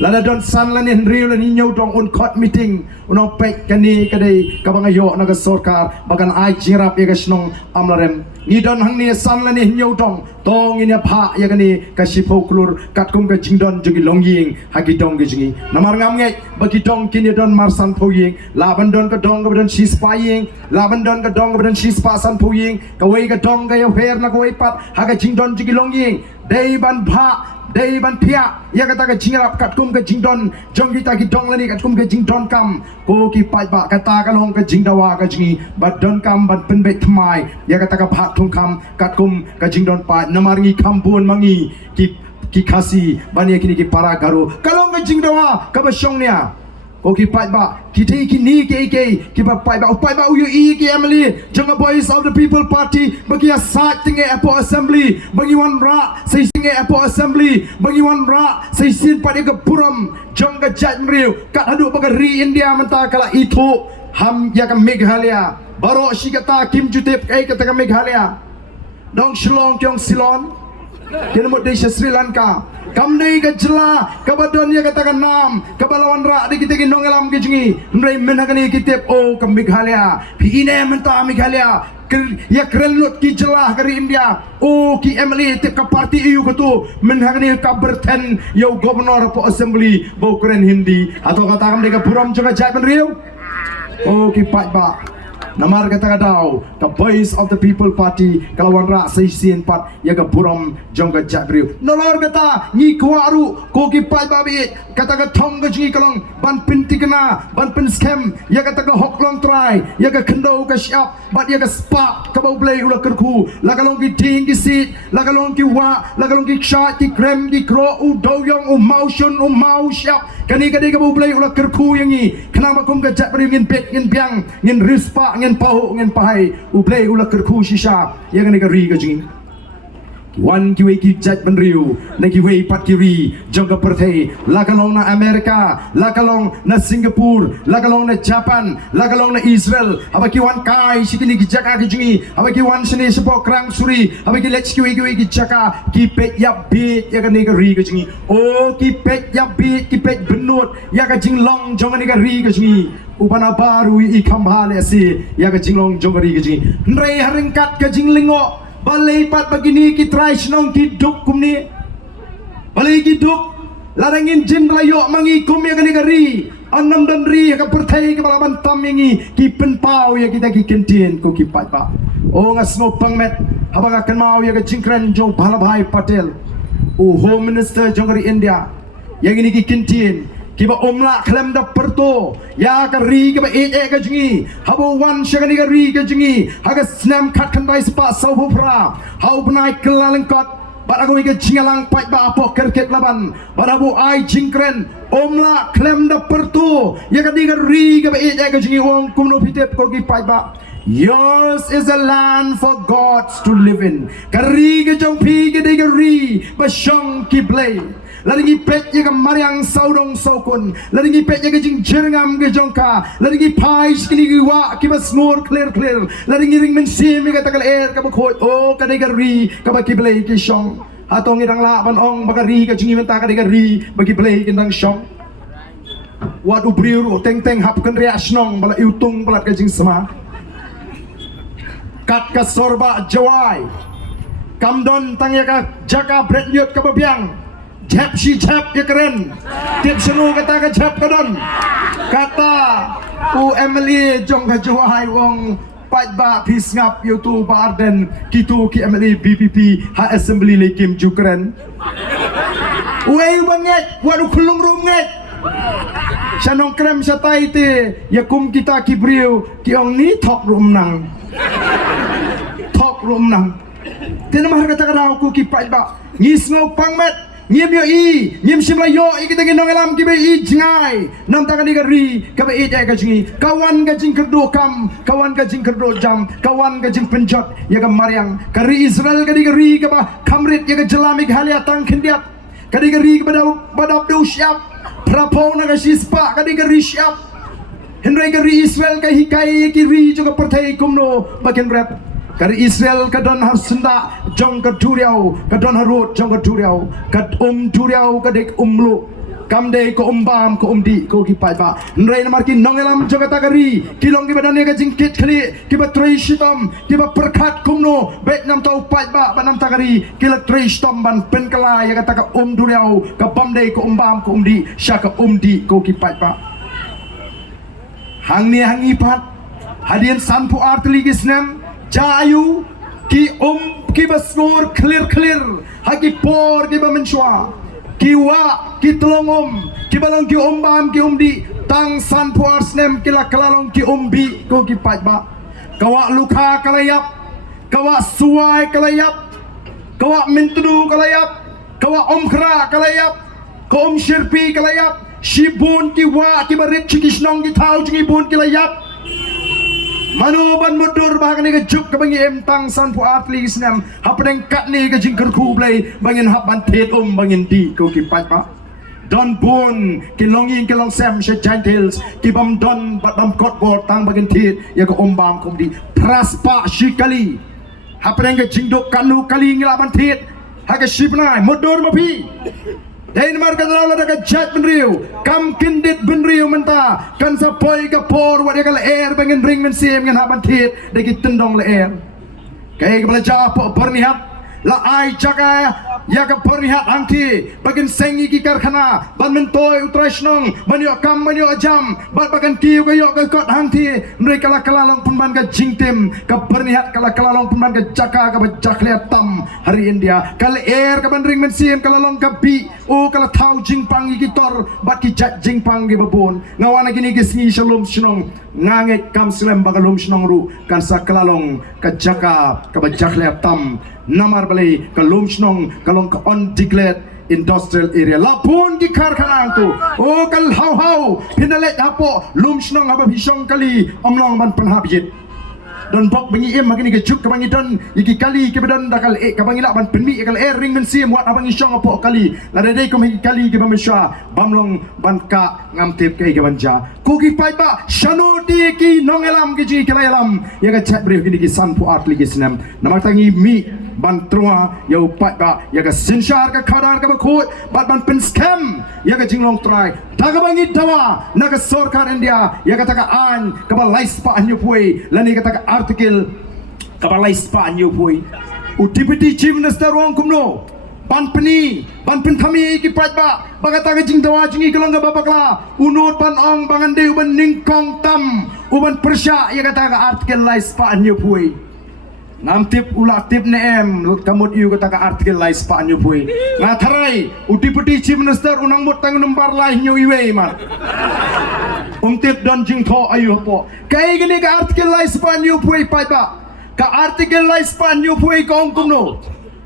lada don san lani henriu lani nyau dong un khot meeting unong pek kani kadai kabangayo naga sarkar bagan ai jingrap ya ka snong amlarem ni don hang ni san lani nyau dong tong ini pha ya kani ka shipo klur kat kum ka jingdon jugi longying hagi dong ge jingi namar ngam ngai bagi dong kini don marsan phoying laban don ka dong ka don shispaying laban don ka dong ka don shispasan phoying ka wei ka dong ka ya her na ka wei pat haga jingdon jugi longying dei ban pha dei ban pia ya kata ka jingrap kat kum ka jingdon jong kita ki dong lani kat kum ka jingdon kam ko ki pai ba kata ka long ka jingdawa ka jingi bat don kam ban penbek thmai ya kata ka phat thung kam kat kum ka jingdon pa namar ngi kampun mangi ki khasi bani kini ki para garo kalong ka jingdawa ka ba shong nia ko ki pai ba ki thei ki ni ki ba pai ba u ki emily jong boys of the people party bagi asat tinge apo assembly bagi wan ra sai singe apo assembly bagi wan ra sai sin pada ke puram jong ka jat mriu kat hadu bagi ri india menta kala itu ham ya ka meghalaya baro shi kata kim jutep kata ka meghalaya dong shlong kyong silon kena mot desha Sri Lanka kam nei ka jela ka badon ya kata ka nam ka balawan ra di kita ginong alam ke jingi mrei menagani kitep o ka meghalaya pi ine menta meghalaya ya krenlut ki jela kari India o ki MLA tep ka parti EU ko tu menagani ka berten yo governor po assembly bo kren hindi atau kata kam deka puram juga jai ben riu o ki pat ba namar kata kadau ka voice of the people party kalawan ra sai sin pat ya ka buram jongga jabriu nolor kata ni kwaru ko ki pai babi kata ka thong ka jingi kalong ban pinti kana ban pin scam ya kata ka hoklong try ya ka kendo ka shop bat ya ka spa ka bau play ula kerku la kalong ki ting ki sit la kalong ki wa la kalong ki shot ki krem ki kro u doyong u motion u mau shop kani ka bau play ula kerku yang ni kenapa kum ka jabriu ngin pet ngin piang ngin rispa ngin pahu ngin pahai u play ula kerku shisha ya kani ka ri ka jingi wan ki wei ki jat ban riu na ki wei pat ki ri jong ka perthei la kalong na Amerika la kalong na Singapore la kalong na Japan la kalong na Israel aba ki wan kai sikini ki jaka ki jingi aba ki wan sene sepo krang suri aba ki lech ki wei ki jaka ki pet ya bit ya ka ni ka ri ka jingi o ki pet ya bit ki pet benut ya ka jing long jong ni ka ri ka jingi upana baru i kambale si ya ka jing long jong ka ri ka jingi ndrei haringkat ka jing lingo balai pat begini ki try senong ki duk kumni balai ki duk larangin jin rayo mangi kum ya kani kari Anam dan ri ka pertai ka balaban tam yangi ki penpau ya kita ki kentin ko ki pat ba. O ngasmo pangmet habang akan mau ya ka jingkran jo Bhalabhai Patel. O Home Minister jongari India. Yang ini ki kentin kiba omla klem da perto ya ka ri kiba ka jingi habo wan shagani ka ri ka jingi haga snam khat khandai spa sau phra hau banai kelalengkot barago ka jingalang pai ba apo kerket laban barabu ai jingkren omla klem da perto ya ka diga ri kiba ka jingi wong kumno pitep ko ki pai ba. Yours is a land for gods to live in. Kari ka jong pi ka diga ri ba shong ki blay. Lagi pet ya ke mariang saudong saukun, lagi pet ya ke jing jerngam ke jongka, lagi pais kini giwa kiba smur clear, lagi ring mensim ya takal air ke bakot, oh kadai gari ke bagi belai ke shong, atong irang la ban ong bagari ke jingi menta kadai gari bagi belai ke nang shong. Wadu briu teng hap kan ria snong bala iutung balat ke jing sama. Kat ka sorba jawai, kamdon tang ya ka jaka bret yut ke babiang. Jap si jap ya keren. Tip senu kata ke jap kadon. Kata u Emily jong ka juai wong pat ba pis ngap YouTube Arden kitu ki Emily BPP ha assembly le kim ju keren. Uai banget waru kulung runget. Sanong krem sa tai te ya kum kita ki briu ki ong ni thok rum nang. Thok rum nang. Tinamah kata ka ku ki pat ba ngis ngo pangmet ngim yo ngim simla yo kita ginong elam kibe i jingai nam takan digari kabe i ka jingi kawan ka jing kerdo kam kawan ka jing kerdo jam kawan ka jing penjot ya ka mariang kari Israel ka digari ka ba kamrit ya ka jelami halia tang kendiat ka digari ka badap do siap prapo na ka sispa ka digari siap henry kari Israel ka hikai ki ri juga pertai kumno bagian rap. Kari Israel kadon har senda jong ka duriau kadon harut jong ka duriau kad duriau kadek umlu kamde ko umbam ko umdi ko ki pai ba nrai na marki nongelam jogata kari kilong ki badane ka jingkit khali ki ba trei shitam ki ba perkhat kumno bet nam tau pai ba banam takari kila trei shitam ban pen kala ya kata ka duriau ka bamde ko umbam ko umdi syaka umdi ko ki pai ba hang ni hangi pat hadian sanpu artli gisnam Jayu ki basnur clear haki por ki bamenshwa ki wa ki tlongom ki balong ki umbam ki umdi tang san puar snem ki la kalalong ki umbi ko ki pajba kawa luka kalayap kawa suai kalayap kawa mintudu kalayap kawa omkhra kalayap ka shirpi kalayap shibun ki wa ki barit chikishnong ki thau jingi bun ki layap Manuban mudur bahkan ni kejuk ke bangi emtang san pu atli snam hapeng kat ni ke jingker ku blai bangin hap bantet bangin di ko ki pat pa don bun ki longin ki long sam she gentles ki bam don bam kot bor tang bangin tit ya ko bam kom di praspa shikali hapeng ke jingdok kanu kali ngila bantet ha ke shipnai mudur mapi Dain marga dala daga jat benriu kam kindit benriu menta kan sa poi ka por wa kala air bangin ring men sim ngan haban tit de ki tendong le air kai ka belaja po pernihat la ai jaga ya ka pernihat angti bagin sengi ki karkhana ban men toy utrashnong banyo kam banyo jam bat bagan kiu ka yo ka kot angti mereka la kalalong pemban ka jingtim ka pernihat kala kalalong pemban ka jaka ka bajakle tam hari India kala air ka ban ring men sim kalalong ka bi o kala thau jingpang ki tor bat ki jat jingpang ki babon ngawana gini gisni shalom shnong nganget kam slem bagalum shnong ru kan sa kalalong ka jaka ka bajakle tam namar balai ka lumshnong kalong ka undeclared industrial area lapun ki karkhana tu o kal hau pinalet hapo lumshnong aba bhisong kali omlong ban panhabit don bok bangi em magini ke juk ka bangi don iki kali ke badan dakal ka bangi la ban penmi kal air ring men sim wat abangi shong apo kali la dei ko hiki kali ke bamsha bamlong ban ka ngam tep ke banja ko ki pai ba shanu di ki nongelam ki ji kalayalam ya ka chat bre ki san pu art ligi sinam namatangi mi ban trua ya upat ba ya ka sinshar ka khadar ka khot ban pen scam ya ka jinglong try taga bangi dawa naga sarkar India ya ka taka an ka ba lais pa anyo pui lani ka taka article ka ba lais pa anyo pui u deputy chief minister wong kumno ban penthami ki pajba bagata ka jing dawa jingi kelong ka babakla unut ban ong bangan de uban ningkong tam uban persya ya kata ka artikel lais pa anyo pui nam tip ula tip ne em kamut yu kata ka artikel lais pa anyo pui ngatharai uti-puti chief minister unang mut tang numbar lai nyu iwe ma tip don jing tho ayu po kai gini ka artikel lais pa anyo pui pajba ka artikel lais pa anyo pui kong kumno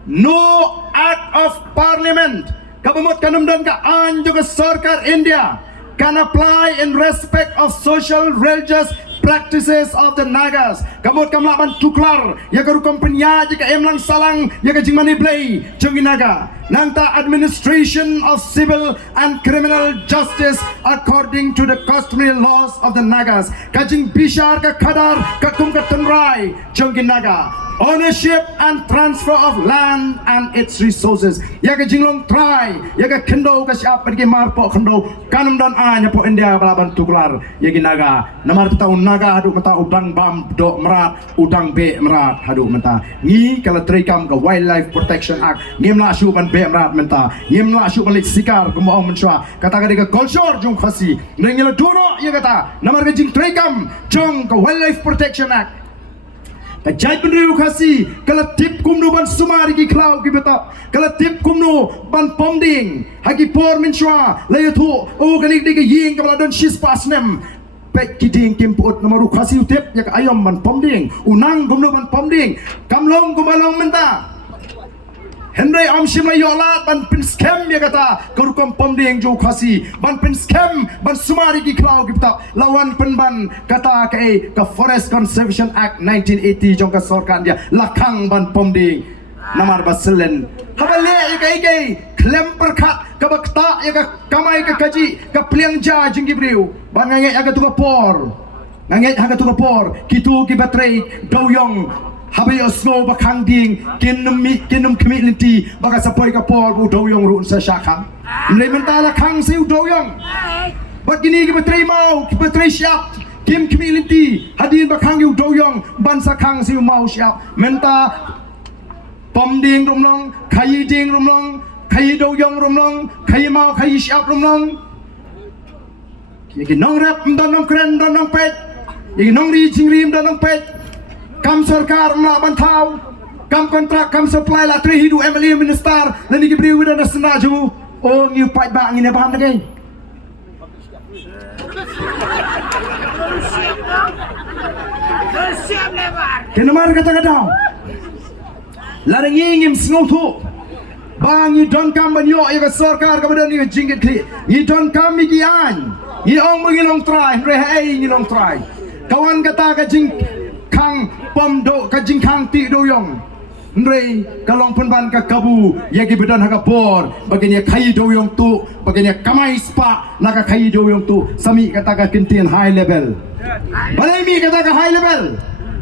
no act of parliament kabamot kanumdan ka an juga sarkar India can apply in respect of social religious practices of the Nagas. Kamot kamlaban tuklar ya karukom penya jika emlang salang ya ka jingmani blay jongi naga nangta administration of civil and criminal justice according to the customary laws of the Nagas kajing bishar ka khadar ka kum ka tanrai jongi naga ownership and transfer of land and its resources ya ka jinglong try ya ka kendo ka siap pergi marpo kendo kanum dan anya po India balaban tuklar ya ginaga namar taun naga hadu mata udang bam do merat udang be merat hadu mata ni kala trikam ka wildlife protection act ngimla shu ban be merat menta ngimla shu balik sikar ko mo menswa kata ka de culture jong khasi ngila duro ya kata namar ka jing trikam jong ka wildlife protection act Kajai penriu kasi kala tip kumnu ban sumari ki klau ki beta kala tip kumnu ban pomding hagi por minshwa layathu o kanik dik ying kala don shis pasnem pek kiding kimput namaru kasi tip yak ayam ban pomding unang kumnu ban pomding kamlong kumalong menta Henry amshim la yola ban pin scam ya kata kurukom pomding jo khasi ban pin scam ban sumari ki klau kita lawan penban kata ke ka Forest Conservation Act 1980 jong ka sarkar dia lakang ban pomding namar baselen habale ya kai klem perkhat ka bakta ya ka kamai ka kaji ka pliangja jinggi briu ban ngange aga tu ka por ngange aga tu ka por kitu ki batrei doyong habai osno bakang ding kinum community baka sapoi ka por bu doyong ru sa syakang nilai mentala kang siu doyong bat gini ki bateri mau ki bateri siap kim community hadin bakang yu doyong ban sa kang siu mau siap menta pom ding rumlong khai ding rumlong khai doyong rumlong khai mau khai siap rumlong ki nong rap dan nong kren dan nong pet ki nong ri jingrim dan nong pet kam sarkar mla bantau kam kontrak kam supply la tri hidu MLA minister lani ki briu dan sena ju o ngiu pai ba ngine paham tak kenamar kata kadau larang ngim sngau thu bang ni don kam ban yo ya sarkar ka badan ni jingit kli ni don kam mi gian ni ong mangilong try re hai ni long try kawan kata ka jing kang pom do ka jing kang ti do yong ndrei kalong penban ka kabu yagi bedan haga por bagenya khai do yong tu bagenya kamai spa naka khai do yong tu sami kata ka kintian high level balai mi kata ka high level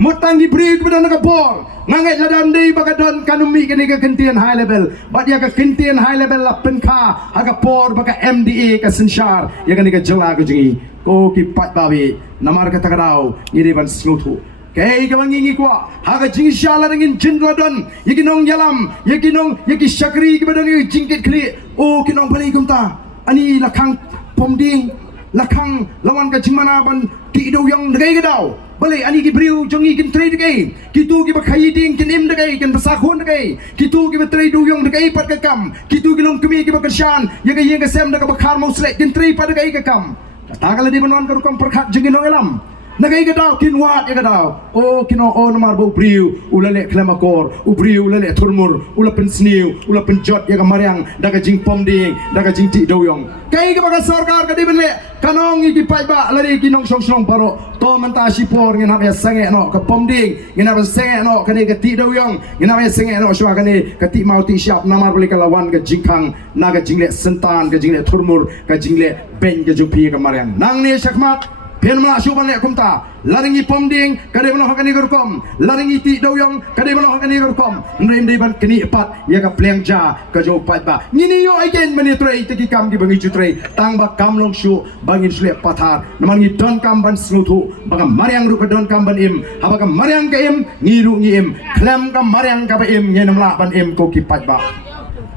mutang di bri bedan haga por ngangai ladam dei bagadon kanumi kene ka kintian high level bad ya ka kintian high level la penka haga por baga MDA ka senshar ya kene ka jela ka jingi ko ki pat babi namar kata kadau ngiri ban slotu kay kamangingi kwa haga jing shala dengin jindladon yakinong yalam yaki syakri kibadon yaki jingkit kli o kinong balik kumta ani lakang pomding lakang lawan ka jingmana ban ti do yang degay gadaw balik ani ki briu jongi kin trade degay kitu ki bakai ding kin im degay kin basakon degay kitu ki batrade do yang degay pat ka kam kitu ki long kemi ki bakasyan yaka yenga sem daga bakar mau selek kin trade pat degay ka kam takala di banon ka rukam perkhat jingin alam nagai gadau kinwat ya gadau o kino o namar bo briu ulale klemakor u briu ulale turmur ula pensniu ula penjot ya kamariang daga jing pomding daga jing ti doyong kai ka baga sarkar ka dibenle kanong iki paiba lari kinong song paro to manta sipor ngena ya sange no ka pomding ngena ba sange no kani ka ti doyong ngena ba sange no shwa kani ka ti mau ti siap namar boleh kalawan ka jingkang naga jingle sentan ka jingle turmur ka jingle ben ka jupi ka mariang nang ni syakmat Pian mala syuban lek kumta laringi pomding kade mala hakani gerkom laringi ti doyong kade mala hakani gerkom ndai ban keni pat ya ka plengja ka jo pat ba ngini yo again mani trai teki kam di bangi jutrai tang ba kam long shu bangin sule pathar namangi don kam ban snutu baga mariang ru ka don kam ban im habaga mariang ka im ngiru ngi im klam ka mariang ka ba im nyenam la ban im ko ki pat ba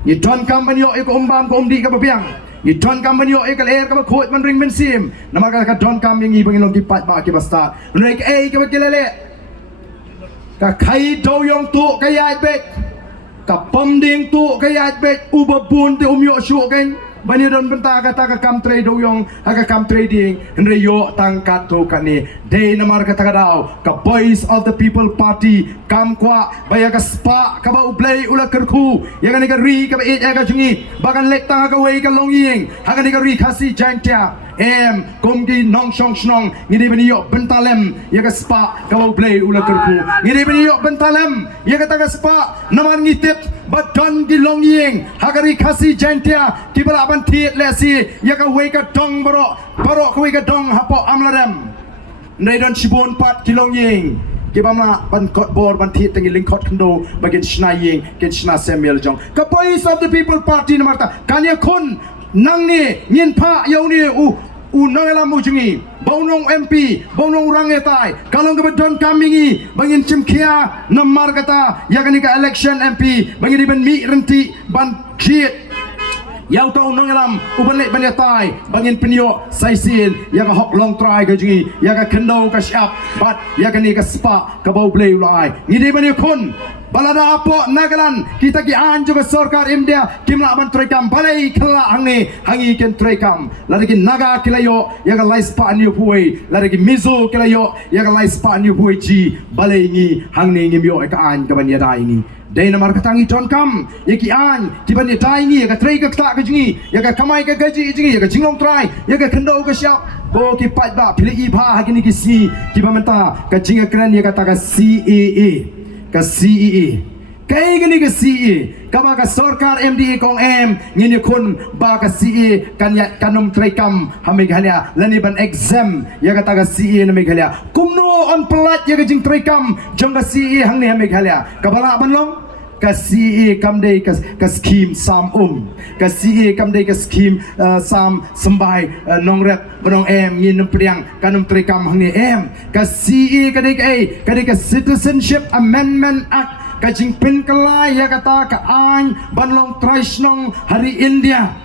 Ni don kam ban yo e ko umbam ko umdi ka babiang. Ni don kam ban yo e ka ler ka ba khot man ring men sim. Nama ka don kam ngi bangin long ki pat ba ki basta. Noi ka e ka ba kilale. Ka khai do yong tu ka yai bek. Ka pam ding tu ka yai bek uba bun te yo shu kan. Bani don benta kata ka kam trade do yong ka kam trading henre yo tangkat tu kan ni. Day namar kata ka daw ka Voice of the People Party kam kwa baya ka spa ka ba ublay ula kerku yang ni ka ri ka ba e ka jungi bagan lek tang ka wei ka long ying ha ni ka ri khasi jantia em kom ki nong shong snong ni de bani yo bentalem ya ka spa ka ba ublay ula kerku ni de bani yo bentalem ya ka ta ka spa namar ngitip badon ki long ying ha ka ri khasi jantia ki bala ban thiet le si ya ka wei ka dong baro ka wei ka dong hapo amlarem Nei don chibon pat kilong ying kibama ban kot bor ban thi tengi ling kot khndo bagin shna ying ken shna Samuel jong ka Voice of the People Party namarta kanya khun nang ni nyin pha yau ni u nangala mujungi bonong MP bonong rangetai kalong ka don kamingi bangin chimkhia namar kata yakani ka election MP bangin ban mi renti ban khiet Yau tau nangalam ubanlek banyatai bangin penyo saisin ya ka hok long try ka jingi ya ka kendo ka syap bat ya ka ni ka spa ka bau play ulai ngide bani kun balada apo nagalan kita ki an juga sarkar India kimla ban trekam balai khla hangi ken trekam lari ki naga kilayo ya ka lai spa ni puai lari ki mizo kilayo ya ka lai spa ni puai ji balai ngi hangni ngimyo ka an ka ban ya dai ngi Day namar katangi ton kam yaki an tiban ni tai ngi ka trei ka ta ka jingi ya ka kamai ka gaji jingi ya ka jinglong trai ya ka kendo ka syap bo ki pat ba pili i bha hakini ki si ki ba menta ka jinga kran ya ka ta ka CEE kai gani ka CE ka ba ka sarkar MDA kong M ngini kun ba ka CE kan ya kanum trei kam hamig halia lani ban exam ya ka ta ka CE na mig halia kumno on plat ya ka jing trei kam jong ka CE hang ni hamig halia ka bala ban long ka CE kam dei ka scheme sam ka CE kam dei ka scheme sam sembai nongret benong em ngin priang kanum trikam hang ni em ka CE ka dei ka Citizenship Amendment Act ka jingpin kelai ya kata ka an banlong traisnong hari India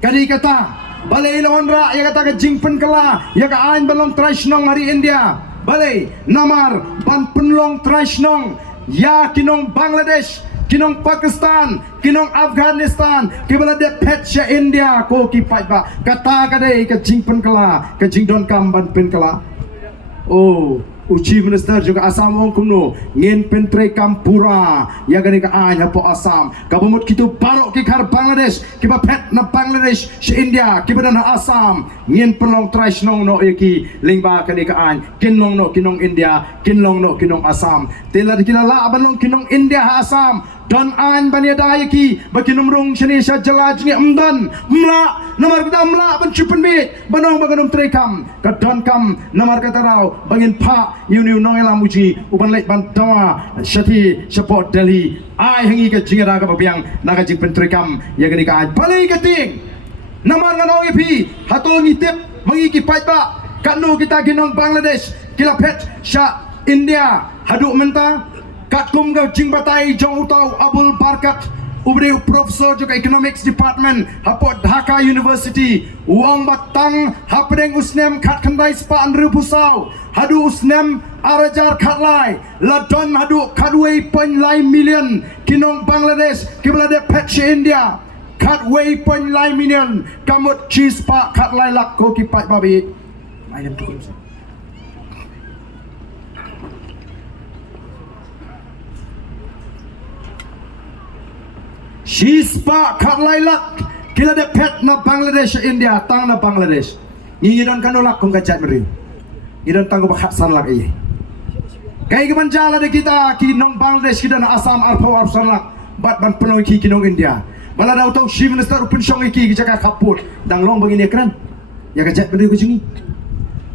kadi kata balai lawan ra ya kata ka jingpin kela ya ka an banlong traisnong hari India balai namar ban penlong traisnong ya kinong Bangladesh kinong Pakistan, kinong Afghanistan, kibala de petcha India ko ki fight ba kata kadai ka jingpen kala ka jingdon kam ban pen kala oh Chief Minister juga Asam ong kuno ngin pentre kampura ya gani ka anya po Asam kabumut kitu barok ki kar Bangladesh kiba pet na Bangladesh si India kiba na Asam ngin penlong trais nong no yaki lingba kani ka an kinong no kinong India kinong no kinong Asam tela dikilala abanong kinong India ha Asam don an banyada yaki bakinumrong shani sha jalaj ni amdan mla namar kita mla ban chupen mit banong baganum trekam ka don kam namar kata raw bangin pa Yuniu nongela muji uban lek bantawa shati support Delhi ai hangi ka jingara ka babiang naga jing pentrekam ya gani ka balai ka ting namar ngano ipi hato ngitip mangi ki fight ba kanu kita ginong Bangladesh kila pet sha India hadu menta katkum ga jing batai jong utau Abul Barkat Ubre Profesor juga Economics Department Hapot Dhaka University Uang batang Hapdeng usnem kat kandai spa andru pusau Hadu usnem arajar katlai Ladon hadu kadwei point lai million Kinong Bangladesh Kibla de petche India Katwei point lai million Kamut cheese pa katlai lak ko kipat babi Ayam tukun Shispa kat lailak kila de pet na Bangladesh India tang na Bangladesh ngidan kanolak kong kajat meri ngidan tang bakat sanlak i kai ke manjala de kita kinong Bangladesh kita na Assam arpo ar sanlak bat ban penuh ki kinong India bala da utong Chief Minister upun song ki jaka kaput dang long begini ekran ya kajat meri ko jingi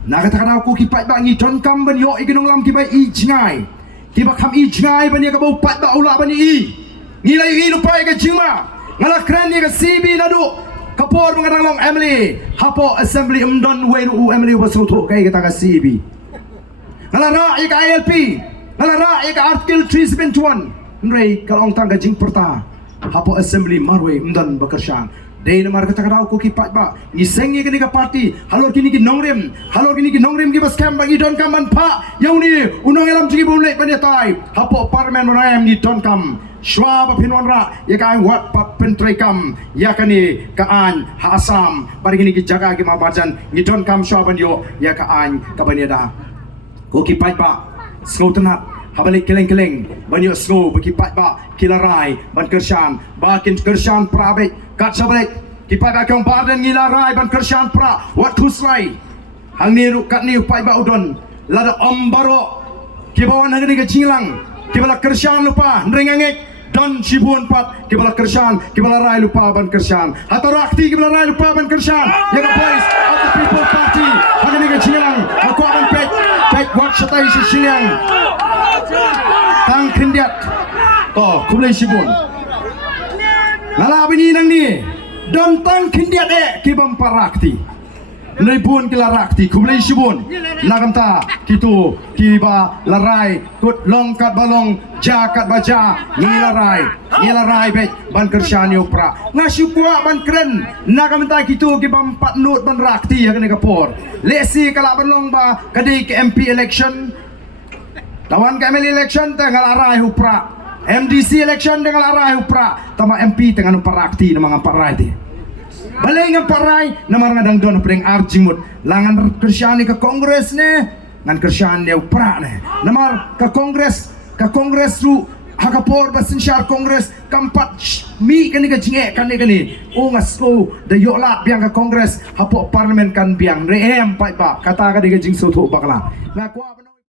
na kata kana ko ki pat ba ngi ton kam ban yo ikinong lam ki ba i jingai ki ba kam i jingai ban ya ka ba pat ba ula ban i Nilai lupai ke jima ngala kran ni ke CB nadu kapor mengadang long Emily hapo assembly umdon weru Emily basuto kai kita ke CB ngala ra ik ILP ngala ra ik article 371 nrei kalong tang ke jing perta hapo assembly marwe umdan bakarsan dei namar kata kadau ko ki pat ba ni sengi kini ka party halor kini ki nongrem ki bas kam bagi don kam ban pa yang ni unong elam jigi boleh penyatai hapo parlimen monayam ni don kam shwa ba pinwan ra ya ka wat pat pentrai kam ya kani ka an ha asam bari kini ki jaga ki ma bajan ni don kam shwa ban yo ya ka an ka baniada ko ki pat ba snoutenat habalik keleng-keleng banyak snow berkipat ba kilarai ban kershan bakin kershan prabek kat sabalik kipat ba kong barden ngilarai ban kershan pra wat khusrai hang ni ru kat ni upai ba udon lada ombaro kibawan hari ni kejilang kibala kershan lupa nrengangek dan sibun pat kibala kershan kibala rai lupa ban kershan atau rakti kibala rai lupa ban kershan ya ka boys of the people party hari ni kejilang aku akan pek wat satai si siang tang kendiat to kumlai sibun lala bini nang ni don tang kendiat kibam parakti nai pun kila rakti kumlai sibun nagamta kitu kiba larai kut longkat balong jakat baja ngilarai bet ban kersani upra ngasiu kuak ban keren nagamta kitu kibam patnut ban rakti akan kapor lesi kala balong ba kadi ke MP election Tawan ke ML election tengah arai hupra, MDC election tengah arai hupra, tama MP tengah numparakti nama ngamparai ti. Balai ngamparai nama ngadang don pering arjimut, langan kersiani ke kongres ne, ngan kersiani upra ne. Nama ke kongres ru hakapor basin syar kongres kampat mi kani ke jinge kani. Oh ngasko de yoklat biang ke kongres hapo parlimen kan biang reem pai ba kata ka de jing soto bakla. Ngakwa